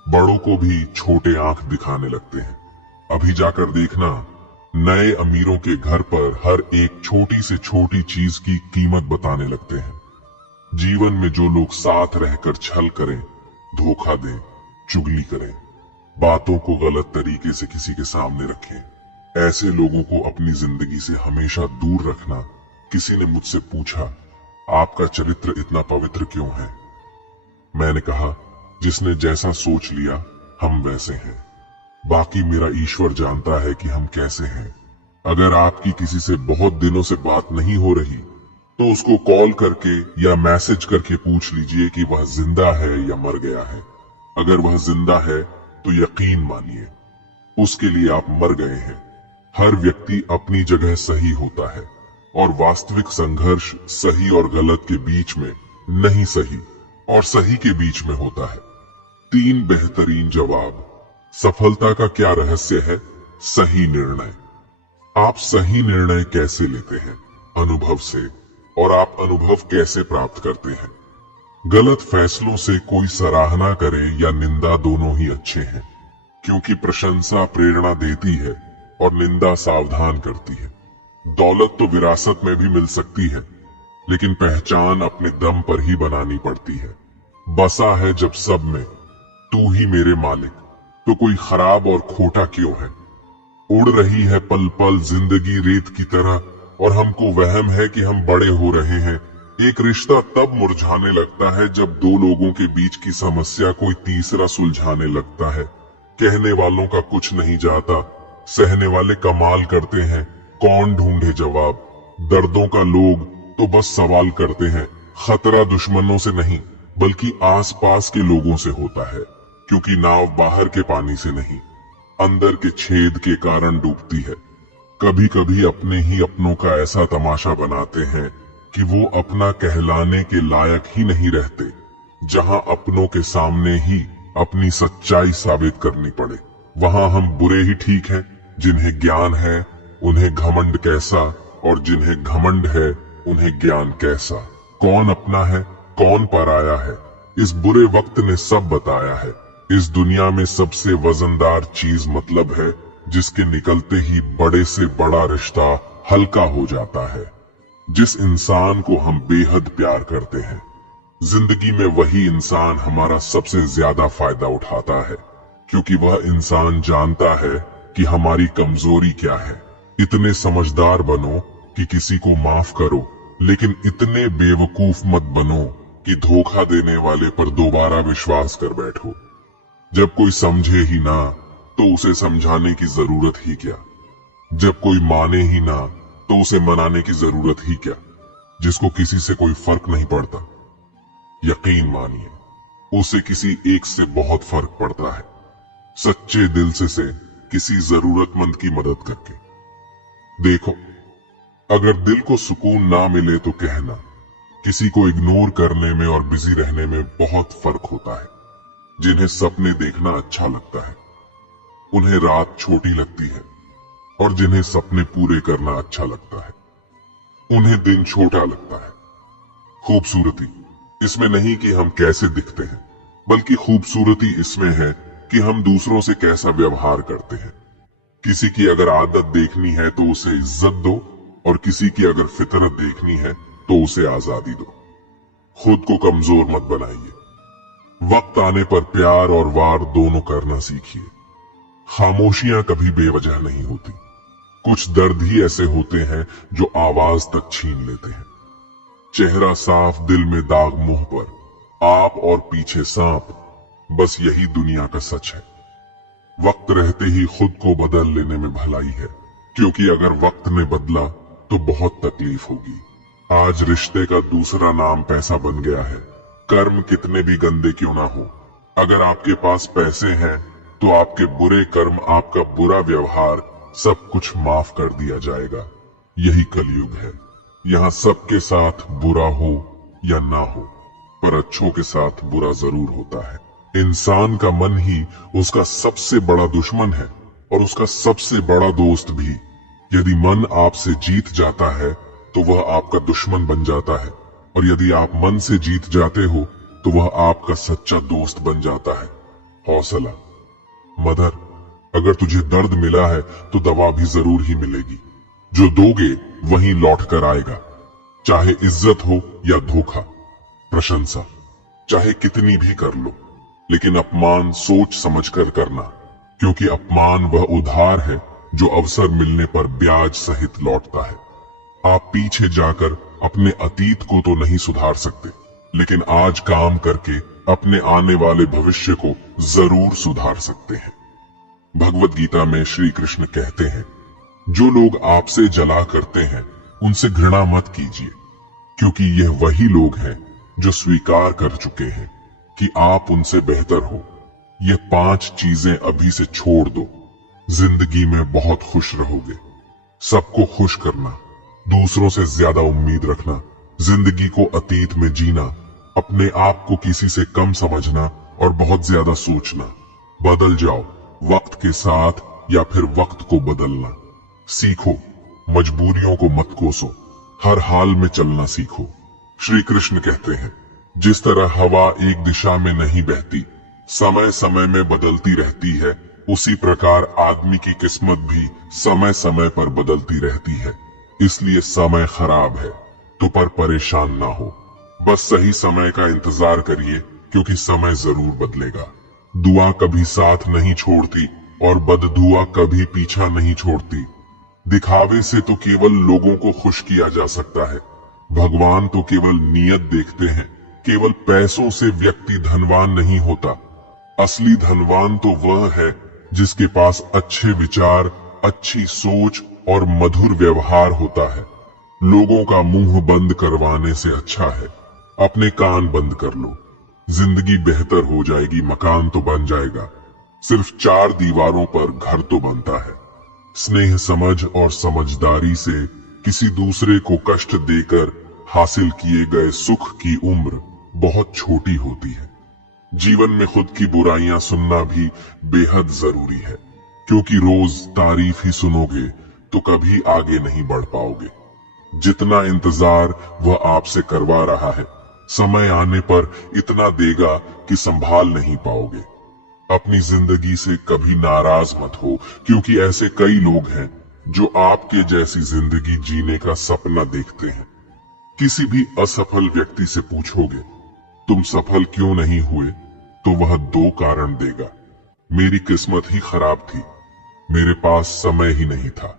बड़ों को भी छोटे आंख दिखाने लगते हैं। अभी जाकर देखना, नए अमीरों के घर पर हर एक छोटी से छोटी चीज की कीमत बताने लगते हैं। जीवन में जो लोग साथ रहकर छल करें, धोखा दें, चुगली करें, बातों को गलत तरीके से किसी के सामने रखें, ऐसे लोगों को अपनी जिंदगी से हमेशा दूर रखना। किसी ने मुझसे पूछा, आपका चरित्र इतना पवित्र क्यों है? मैंने कहा, जिसने जैसा सोच लिया हम वैसे हैं, बाकी मेरा ईश्वर जानता है कि हम कैसे हैं। अगर आपकी किसी से बहुत दिनों से बात नहीं हो रही तो उसको कॉल करके या मैसेज करके पूछ लीजिए कि वह जिंदा है या मर गया है। अगर वह जिंदा है तो यकीन मानिए उसके लिए आप मर गए हैं। हर व्यक्ति अपनी जगह सही होता है और वास्तविक संघर्ष सही और गलत के बीच में नहीं, सही और सही के बीच में होता है। 3 बेहतरीन जवाब। सफलता का क्या रहस्य है? सही निर्णय। आप सही निर्णय कैसे लेते हैं? अनुभव से। और आप अनुभव कैसे प्राप्त करते हैं? गलत फैसलों से कोई सराहना करे या निंदा, दोनों ही अच्छे हैं, क्योंकि प्रशंसा प्रेरणा देती है और निंदा सावधान करती है। दौलत तो विरासत में भी मिल सकती है, लेकिन पहचान अपने दम पर ही बनानी पड़ती है। बसा है जब सब में तू ही मेरे मालिक, तो कोई खराब और खोटा क्यों है? उड़ रही है पल पल जिंदगी रेत की तरह, और हमको वहम है कि हम बड़े हो रहे हैं। एक रिश्ता तब मुरझाने लगता है जब 2 लोगों के बीच की समस्या कोई तीसरा सुलझाने लगता है। कहने वालों का कुछ नहीं जाता, सहने वाले कमाल करते हैं। कौन ढूंढे जवाब? दर्दों का लोग तो बस सवाल करते हैं। खतरा दुश्मनों से नहीं, बल्कि आसपास के लोगों से होता है, क्योंकि नाव बाहर के पानी से नहीं, अंदर के छेद के कारण डूबती है। कभी कभी अपने ही अपनों का ऐसा तमाशा बनाते हैं कि वो अपना कहलाने के लायक ही नहीं रहते। जहां अपनों के सामने ही अपनी सच्चाई साबित करनी पड़े, वहां हम बुरे ही ठीक हैं। जिन्हें ज्ञान है उन्हें घमंड कैसा, और जिन्हें घमंड है उन्हें ज्ञान कैसा। कौन अपना है कौन पराया है, इस बुरे वक्त ने सब बताया है। इस दुनिया में सबसे वजनदार चीज मतलब है, जिसके निकलते ही बड़े से बड़ा रिश्ता हल्का हो जाता है। जिस इंसान को हम बेहद प्यार करते हैं, जिंदगी में वही इंसान हमारा सबसे ज्यादा फायदा उठाता है, क्योंकि वह इंसान जानता है कि हमारी कमजोरी क्या है। इतने समझदार बनो कि किसी को माफ करो, लेकिन इतने बेवकूफ मत बनो कि धोखा देने वाले पर दोबारा विश्वास कर बैठो। जब कोई समझे ही ना तो उसे समझाने की जरूरत ही क्या। जब कोई माने ही ना तो उसे मनाने की जरूरत ही क्या। जिसको किसी से कोई फर्क नहीं पड़ता, यकीन मानिए उसे किसी एक से बहुत फर्क पड़ता है। सच्चे दिल से किसी जरूरतमंद की मदद करके। देखो, अगर दिल को सुकून ना मिले तो कहना। किसी को इग्नोर करने में और बिजी रहने में बहुत फर्क होता है। जिन्हें सपने देखना अच्छा लगता है उन्हें रात छोटी लगती है, और जिन्हें सपने पूरे करना अच्छा लगता है उन्हें दिन छोटा लगता है। खूबसूरती इसमें नहीं कि हम कैसे दिखते हैं, बल्कि खूबसूरती इसमें है कि हम दूसरों से कैसा व्यवहार करते हैं। किसी की अगर आदत देखनी है तो उसे इज्जत दो, और किसी की अगर फितरत देखनी है तो उसे आजादी दो। खुद को कमजोर मत बनाइए। वक्त आने पर प्यार और वार दोनों करना सीखिए। खामोशियां कभी बेवजह नहीं होती। कुछ दर्द ही ऐसे होते हैं जो आवाज तक छीन लेते हैं। चेहरा साफ, दिल में दाग, मुंह पर आप और पीछे सांप, बस यही दुनिया का सच है। वक्त रहते ही खुद को बदल लेने में भलाई है, क्योंकि अगर वक्त ने बदला तो बहुत तकलीफ होगी। आज रिश्ते का दूसरा नाम पैसा बन गया है। कर्म कितने भी गंदे क्यों ना हो, अगर आपके पास पैसे हैं तो आपके बुरे कर्म, आपका बुरा व्यवहार, सब कुछ माफ कर दिया जाएगा। यही कलयुग है। यहाँ सबके साथ बुरा हो या ना हो, पर अच्छों के साथ बुरा जरूर होता है। इंसान का मन ही उसका सबसे बड़ा दुश्मन है और उसका सबसे बड़ा दोस्त भी। यदि मन आपसे जीत जाता है तो वह आपका दुश्मन बन जाता है, और यदि आप मन से जीत जाते हो तो वह आपका सच्चा दोस्त बन जाता है। हौसला। मदर, अगर तुझे दर्द मिला है तो दवा भी जरूर ही मिलेगी। जो दोगे वहीं लौट कर आएगा, चाहे इज्जत हो या धोखा। प्रशंसा चाहे कितनी भी कर लो, लेकिन अपमान सोच समझकर करना, क्योंकि अपमान वह उधार है जो अवसर मिलने पर ब्याज सहित लौटता है। आप पीछे जाकर अपने अतीत को तो नहीं सुधार सकते, लेकिन आज काम करके अपने आने वाले भविष्य को जरूर सुधार सकते हैं। भगवत गीता में श्री कृष्ण कहते हैं, जो लोग आपसे जला करते हैं उनसे घृणा मत कीजिए, क्योंकि यह वही लोग हैं जो स्वीकार कर चुके हैं कि आप उनसे बेहतर हो। ये 5 चीजें अभी से छोड़ दो, जिंदगी में बहुत खुश रहोगे। सबको खुश करना, दूसरों से ज्यादा उम्मीद रखना, जिंदगी को अतीत में जीना, अपने आप को किसी से कम समझना और बहुत ज्यादा सोचना। बदल जाओ वक्त के साथ, या फिर वक्त को बदलना सीखो। मजबूरियों को मत कोसो, हर हाल में चलना सीखो। श्री कृष्ण कहते हैं, जिस तरह हवा एक दिशा में नहीं बहती, समय समय में बदलती रहती है, उसी प्रकार आदमी की किस्मत भी समय समय पर बदलती रहती है। इसलिए समय खराब है तो पर परेशान ना हो, बस सही समय का इंतजार करिए, क्योंकि समय जरूर बदलेगा। दुआ कभी साथ नहीं छोड़ती और बददुआ कभी पीछा नहीं छोड़ती। दिखावे से तो केवल लोगों को खुश किया जा सकता है। भगवान तो केवल नियत देखते हैं। केवल पैसों से व्यक्ति धनवान नहीं होता। असली धनवान तो वह है जिसके पास अच्छे विचार, अच्छी सोच और मधुर व्यवहार होता है। लोगों का मुंह बंद करवाने से अच्छा है अपने कान बंद कर लो। जिंदगी बेहतर हो जाएगी, मकान तो बन जाएगा, सिर्फ 4 दीवारों पर घर तो बनता है। स्नेह, समझ और समझदारी से किसी दूसरे को कष्ट देकर हासिल किए गए सुख की उम्र बहुत छोटी होती है। जीवन में खुद की बुराइयां सुनना भी बेहद जरूरी है, क्योंकि रोज तारीफ ही सुनोगे तो कभी आगे नहीं बढ़ पाओगे। जितना इंतजार वह आपसे करवा रहा है, समय आने पर इतना देगा कि संभाल नहीं पाओगे। अपनी जिंदगी से कभी नाराज मत हो, क्योंकि ऐसे कई लोग हैं जो आपके जैसी जिंदगी जीने का सपना देखते हैं। किसी भी असफल व्यक्ति से पूछोगे तुम सफल क्यों नहीं हुए, तो वह 2 कारण देगा। मेरी किस्मत ही खराब थी, मेरे पास समय ही नहीं था।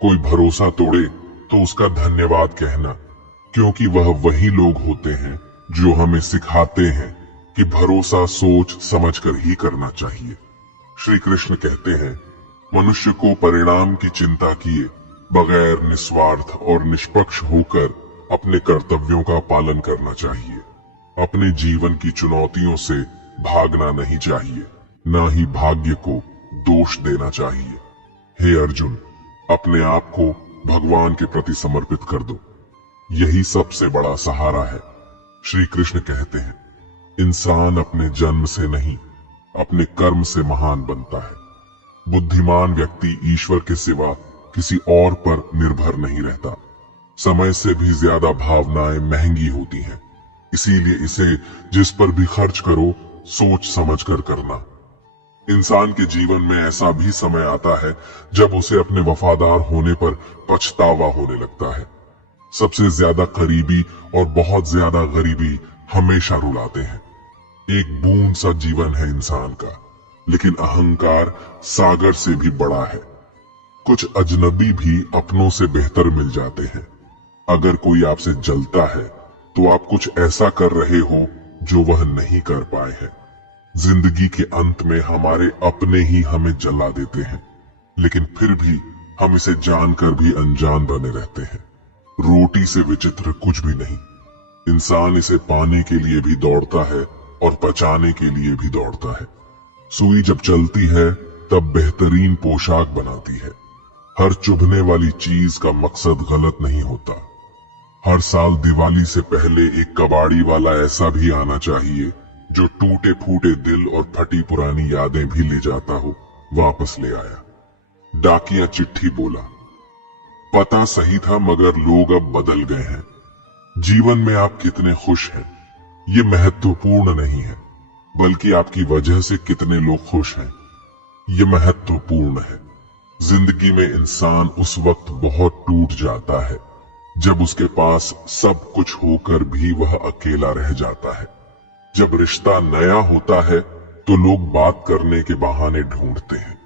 कोई भरोसा तोड़े तो उसका धन्यवाद कहना, क्योंकि वह वही लोग होते हैं जो हमें सिखाते हैं कि भरोसा सोच समझकर ही करना चाहिए। श्री कृष्ण कहते हैं, मनुष्य को परिणाम की चिंता किए बगैर निस्वार्थ और निष्पक्ष होकर अपने कर्तव्यों का पालन करना चाहिए। अपने जीवन की चुनौतियों से भागना नहीं चाहिए, ना ही भाग्य को दोष देना चाहिए। हे अर्जुन, अपने आप को भगवान के प्रति समर्पित कर दो, यही सबसे बड़ा सहारा है। श्री कृष्ण कहते हैं, इंसान अपने जन्म से नहीं, अपने कर्म से महान बनता है। बुद्धिमान व्यक्ति ईश्वर के सिवा किसी और पर निर्भर नहीं रहता। समय से भी ज्यादा भावनाएं महंगी होती हैं, इसीलिए इसे जिस पर भी खर्च करो सोच समझ कर करना। इंसान के जीवन में ऐसा भी समय आता है जब उसे अपने वफादार होने पर पछतावा होने लगता है। सबसे ज्यादा करीबी और बहुत ज्यादा गरीबी हमेशा रुलाते हैं। एक बूंद सा जीवन है इंसान का, लेकिन अहंकार सागर से भी बड़ा है। कुछ अजनबी भी अपनों से बेहतर मिल जाते हैं। अगर कोई आपसे जलता है तो आप कुछ ऐसा कर रहे हो जो वह नहीं कर पाए हैं। जिंदगी के अंत में हमारे अपने ही हमें जला देते हैं, लेकिन फिर भी हम इसे जानकर भी अनजान बने रहते हैं। रोटी से विचित्र कुछ भी नहीं। इंसान इसे पाने के लिए भी दौड़ता है और पचाने के लिए भी दौड़ता है। सुई जब चलती है तब बेहतरीन पोशाक बनाती है। हर चुभने वाली चीज का मकसद गलत नहीं होता। हर साल दिवाली से पहले एक कबाड़ी वाला ऐसा भी आना चाहिए जो टूटे फूटे दिल और फटी पुरानी यादें भी ले जाता हो, वापस ले आया। डाकिया चिट्ठी बोला, पता सही था मगर लोग अब बदल गए हैं। जीवन में आप कितने खुश हैं ये महत्वपूर्ण नहीं है, बल्कि आपकी वजह से कितने लोग खुश हैं ये महत्वपूर्ण है। जिंदगी में इंसान उस वक्त बहुत टूट जाता है जब उसके पास सब कुछ होकर भी वह अकेला रह जाता है। जब रिश्ता नया होता है तो लोग बात करने के बहाने ढूंढते हैं,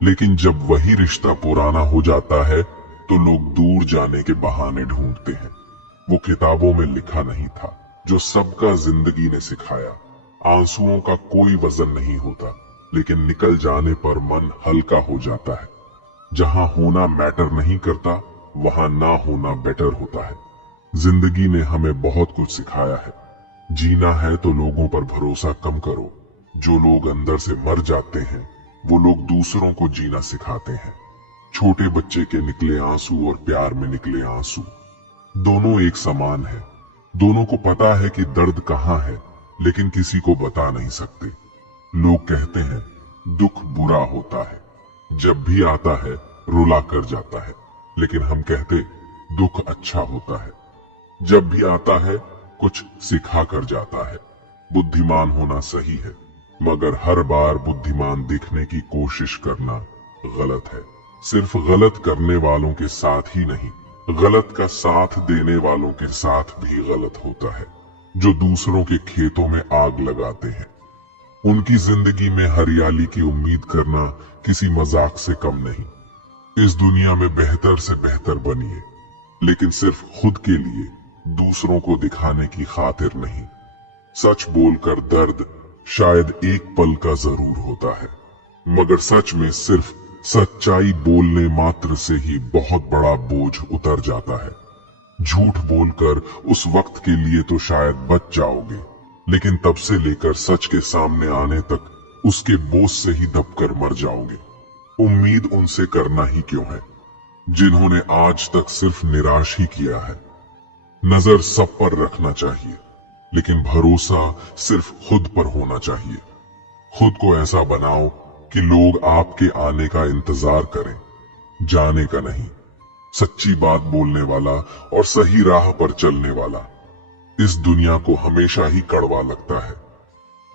लेकिन जब वही रिश्ता पुराना हो जाता है तो लोग दूर जाने के बहाने ढूंढते हैं। वो किताबों में लिखा नहीं था जो सबका जिंदगी ने सिखाया। आंसुओं का कोई वजन नहीं होता, लेकिन निकल जाने पर मन हल्का हो जाता है। जहां होना मैटर नहीं करता वहां ना होना बेटर होता है। जिंदगी ने हमें बहुत कुछ सिखाया है। जीना है तो लोगों पर भरोसा कम करो। जो लोग अंदर से मर जाते हैं वो लोग दूसरों को जीना सिखाते हैं। छोटे बच्चे के निकले आंसू और प्यार में निकले आंसू दोनों एक समान है। दोनों को पता है कि दर्द कहाँ है, लेकिन किसी को बता नहीं सकते। लोग कहते हैं दुख बुरा होता है, जब भी आता है रुला कर जाता है, लेकिन हम कहते दुख अच्छा होता है, जब भी आता है कुछ सिखा कर जाता है। बुद्धिमान होना सही है, मगर हर बार बुद्धिमान दिखने की कोशिश करना गलत है। सिर्फ गलत करने वालों के साथ ही नहीं, गलत का साथ देने वालों के साथ भी गलत होता है। जो दूसरों के खेतों में आग लगाते हैं, उनकी जिंदगी में हरियाली की उम्मीद करना किसी मजाक से कम नहीं। इस दुनिया में बेहतर से बेहतर बनिए, लेकिन सिर्फ खुद के लिए, दूसरों को दिखाने की खातिर नहीं। सच बोलकर दर्द शायद एक पल का जरूर होता है, मगर सच में सिर्फ सच्चाई बोलने मात्र से ही बहुत बड़ा बोझ उतर जाता है। झूठ बोलकर उस वक्त के लिए तो शायद बच जाओगे, लेकिन तब से लेकर सच के सामने आने तक उसके बोझ से ही दबकर मर जाओगे। उम्मीद उनसे करना ही क्यों है जिन्होंने आज तक सिर्फ निराश ही किया है। नजर सब पर रखना चाहिए, लेकिन भरोसा सिर्फ खुद पर होना चाहिए। खुद को ऐसा बनाओ कि लोग आपके आने का इंतजार करें, जाने का नहीं। सच्ची बात बोलने वाला और सही राह पर चलने वाला इस दुनिया को हमेशा ही कड़वा लगता है।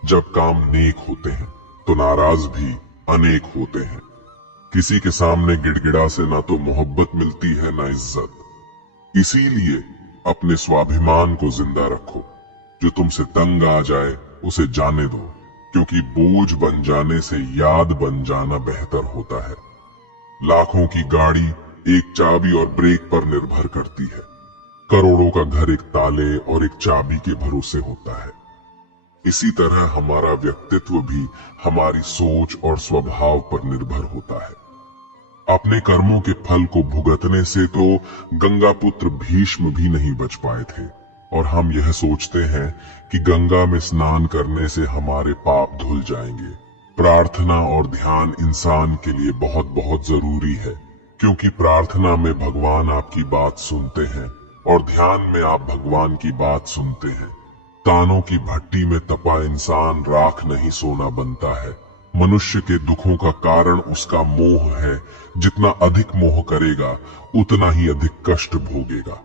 जब काम नेक होते हैं तो नाराज भी अनेक होते हैं। किसी के सामने गिड़गिड़ा से ना तो मोहब्बत मिलती है ना इज्जत। इसीलिए अपने स्वाभिमान को जिंदा रखो। जो तुमसे तंग आ जाए उसे जाने दो, क्योंकि बोझ बन जाने से याद बन जाना बेहतर होता है। लाखों की गाड़ी एक चाबी और ब्रेक पर निर्भर करती है। करोड़ों का घर एक ताले और एक चाबी के भरोसे होता है। इसी तरह हमारा व्यक्तित्व भी हमारी सोच और स्वभाव पर निर्भर होता है। अपने कर्मों के फल को भुगतने से तो गंगा पुत्र भीष्म भी नहीं बच पाए थे, और हम यह सोचते हैं कि गंगा में स्नान करने से हमारे पाप धुल जाएंगे। प्रार्थना और ध्यान इंसान के लिए बहुत बहुत जरूरी है, क्योंकि प्रार्थना में भगवान आपकी बात सुनते हैं और ध्यान में आप भगवान की बात सुनते हैं। तानों की भट्टी में तपा इंसान राख नहीं सोना बनता है। मनुष्य के दुखों का कारण उसका मोह है। जितना अधिक मोह करेगा उतना ही अधिक कष्ट भोगेगा।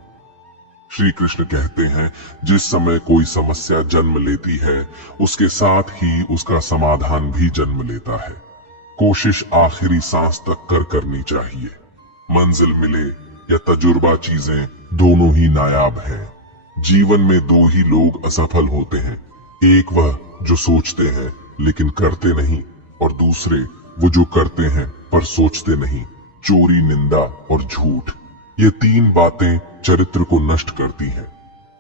श्री कृष्ण कहते हैं, जिस समय कोई समस्या जन्म लेती है उसके साथ ही उसका समाधान भी जन्म लेता है। कोशिश आखिरी सांस तक करनी चाहिए। मंजिल मिले या तजुर्बा, चीजें दोनों ही नायाब हैं। जीवन में दो ही लोग असफल होते हैं, एक वह जो सोचते हैं लेकिन करते नहीं, और दूसरे वो जो करते हैं पर सोचते नहीं। चोरी, निंदा और झूठ, ये तीन बातें चरित्र को नष्ट करती हैं।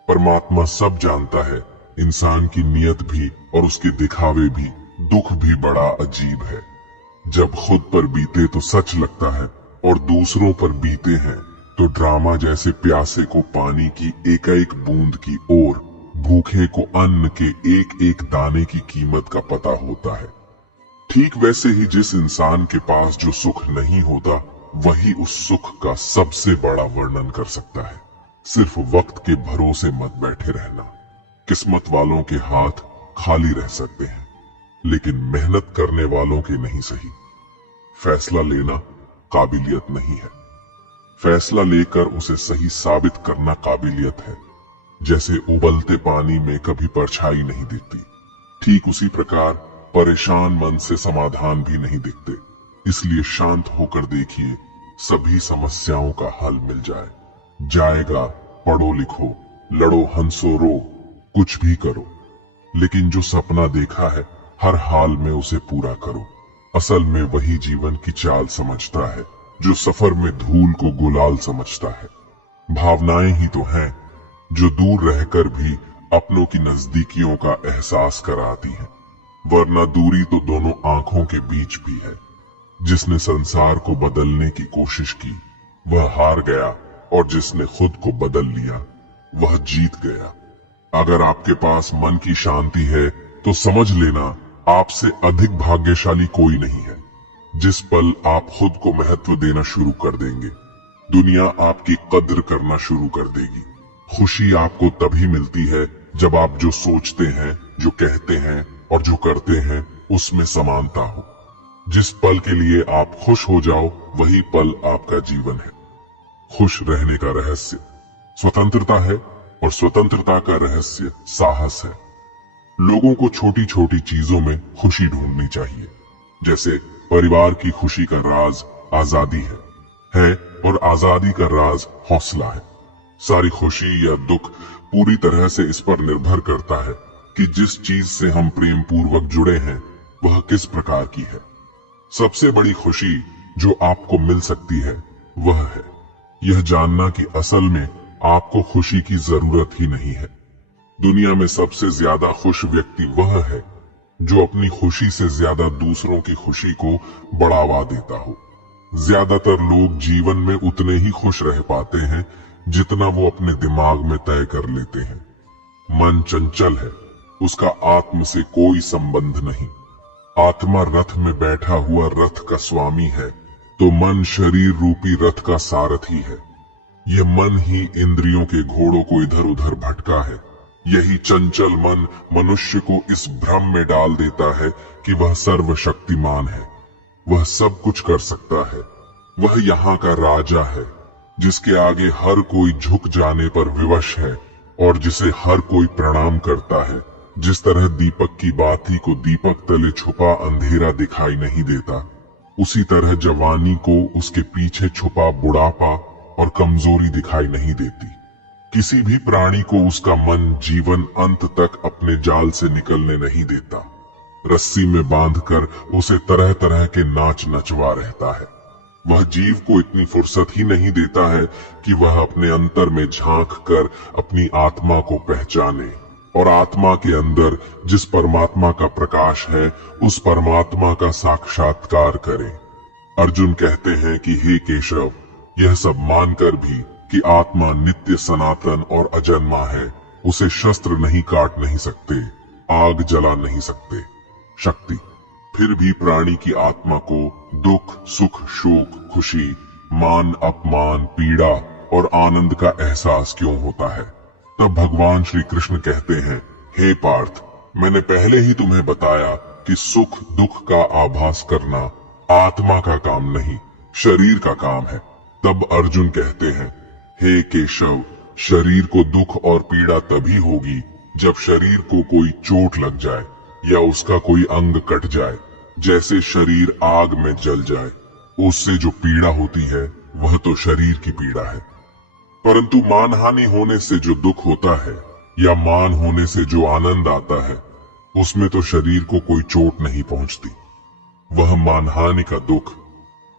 परमात्मा सब जानता है, इंसान की नीयत भी और उसके दिखावे भी। दुख भी बड़ा अजीब है, जब खुद पर बीते तो सच लगता है और दूसरों पर बीते हैं तो ड्रामा जैसे। प्यासे को पानी की एक एक बूंद की ओर, भूखे को अन्न के एक एक दाने की कीमत का पता होता है। ठीक वैसे ही जिस इंसान के पास जो सुख नहीं होता, वही उस सुख का सबसे बड़ा वर्णन कर सकता है। सिर्फ वक्त के भरोसे मत बैठे रहना। किस्मत वालों के हाथ खाली रह सकते हैं, लेकिन मेहनत करने वालों के नहीं सही। फैसला लेना काबिलियत नहीं है, फैसला लेकर उसे सही साबित करना काबिलियत है। जैसे उबलते पानी में कभी परछाई नहीं दिखती, ठीक उसी प्रकार परेशान मन से समाधान भी नहीं दिखते। इसलिए शांत होकर देखिए, सभी समस्याओं का हल मिल जाएगा। पढ़ो लिखो, लड़ो हंसो रो, कुछ भी करो, लेकिन जो सपना देखा है हर हाल में उसे पूरा करो। असल में वही जीवन की चाल समझता है जो सफर में धूल को गुलाल समझता है। भावनाएं ही तो हैं जो दूर रहकर भी अपनों की नजदीकियों का एहसास कराती हैं, वरना दूरी तो दोनों आंखों के बीच भी है। जिसने संसार को बदलने की कोशिश की वह हार गया, और जिसने खुद को बदल लिया वह जीत गया। अगर आपके पास मन की शांति है तो समझ लेना, आपसे अधिक भाग्यशाली कोई नहीं है। जिस पल आप खुद को महत्व देना शुरू कर देंगे, दुनिया आपकी कद्र करना शुरू कर देगी। खुशी आपको तभी मिलती है जब आप जो सोचते हैं, जो कहते हैं और जो करते हैं उसमें समानता हो। जिस पल के लिए आप खुश हो जाओ, वही पल आपका जीवन है। खुश रहने का रहस्य स्वतंत्रता है, और स्वतंत्रता का रहस्य साहस है। लोगों को छोटी छोटी चीजों में खुशी ढूंढनी चाहिए। जैसे परिवार की खुशी का राज आजादी है, और आजादी का राज हौसला है। सारी खुशी या दुख पूरी तरह से इस पर निर्भर करता है कि जिस चीज से हम प्रेम पूर्वक जुड़े हैं वह किस प्रकार की है। सबसे बड़ी खुशी जो आपको मिल सकती है वह है यह जानना कि असल में आपको खुशी की जरूरत ही नहीं है। दुनिया में सबसे ज्यादा खुश व्यक्ति वह है जो अपनी खुशी से ज्यादा दूसरों की खुशी को बढ़ावा देता हो। ज्यादातर लोग जीवन में उतने ही खुश रह पाते हैं जितना वो अपने दिमाग में तय कर लेते हैं। मन चंचल है, उसका आत्म से कोई संबंध नहीं। आत्मा रथ में बैठा हुआ रथ का स्वामी है, तो मन शरीर रूपी रथ का सारथी है। यह मन ही इंद्रियों के घोड़ों को इधर उधर भटका है। यही चंचल मन मनुष्य को इस भ्रम में डाल देता है कि वह सर्वशक्तिमान है, वह सब कुछ कर सकता है, वह यहाँ का राजा है, जिसके आगे हर कोई झुक जाने पर विवश है और जिसे हर कोई प्रणाम करता है। जिस तरह दीपक की बाती को दीपक तले छुपा अंधेरा दिखाई नहीं देता, उसी तरह जवानी को उसके पीछे छुपा बुढ़ापा और कमजोरी दिखाई नहीं देती। किसी भी प्राणी को उसका मन जीवन अंत तक अपने जाल से निकलने नहीं देता। रस्सी में बांधकर उसे तरह तरह के नाच नचवा रहता है। वह जीव को इतनी फुर्सत ही नहीं देता है कि वह अपने अंतर में झांक कर अपनी आत्मा को पहचाने और आत्मा के अंदर जिस परमात्मा का प्रकाश है उस परमात्मा का साक्षात्कार करे। अर्जुन कहते हैं कि हे केशव, यह सब मानकर भी कि आत्मा नित्य सनातन और अजन्मा है, उसे शस्त्र नहीं काट नहीं सकते, आग जला नहीं सकते। शक्ति फिर भी प्राणी की आत्मा को दुख सुख शोक खुशी मान अपमान पीड़ा और आनंद का एहसास क्यों होता है? तब भगवान श्री कृष्ण कहते हैं, हे पार्थ, मैंने पहले ही तुम्हें बताया कि सुख दुख का आभास करना आत्मा का काम नहीं, शरीर का काम है। तब अर्जुन कहते हैं, हे केशव, शरीर को दुख और पीड़ा तभी होगी जब शरीर को कोई चोट लग जाए या उसका कोई अंग कट जाए, जैसे शरीर आग में जल जाए। उससे जो पीड़ा होती है वह तो शरीर की पीड़ा है। परंतु मानहानि होने से जो दुख होता है या मान होने से जो आनंद आता है, उसमें तो शरीर को कोई चोट नहीं पहुंचती। वह मानहानि का दुख,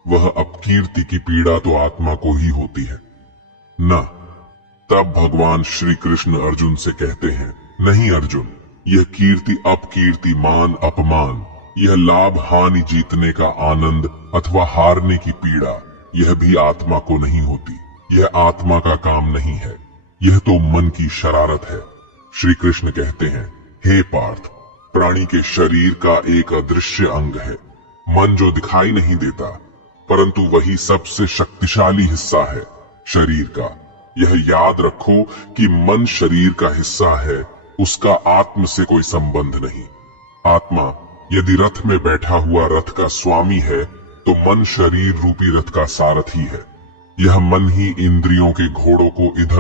वह अपकीर्ति की पीड़ा तो आत्मा को ही होती है ना। तब भगवान श्री कृष्ण अर्जुन से कहते हैं, नहीं अर्जुन, यह कीर्ति अपकीर्ति, मान अपमान, यह लाभ हानि, जीतने का आनंद अथवा हारने की पीड़ा, यह भी आत्मा को नहीं होती। यह आत्मा का काम नहीं है, यह तो मन की शरारत है। श्री कृष्ण कहते हैं, हे पार्थ, प्राणी के शरीर का एक अदृश्य अंग है, मन, जो दिखाई नहीं देता, परंतु वही सबसे शक्तिशाली हिस्सा है शरीर का। यह याद रखो कि मन शरीर का हिस्सा है, उसका आत्म से कोई संबंध नहीं। आत्मा यदि रथ में बैठा हुआ रथ का स्वामी है, तो मन शरीर रूपी रथ का सारथी है। यह मन ही इंद्रियों के घोड़ों को इधर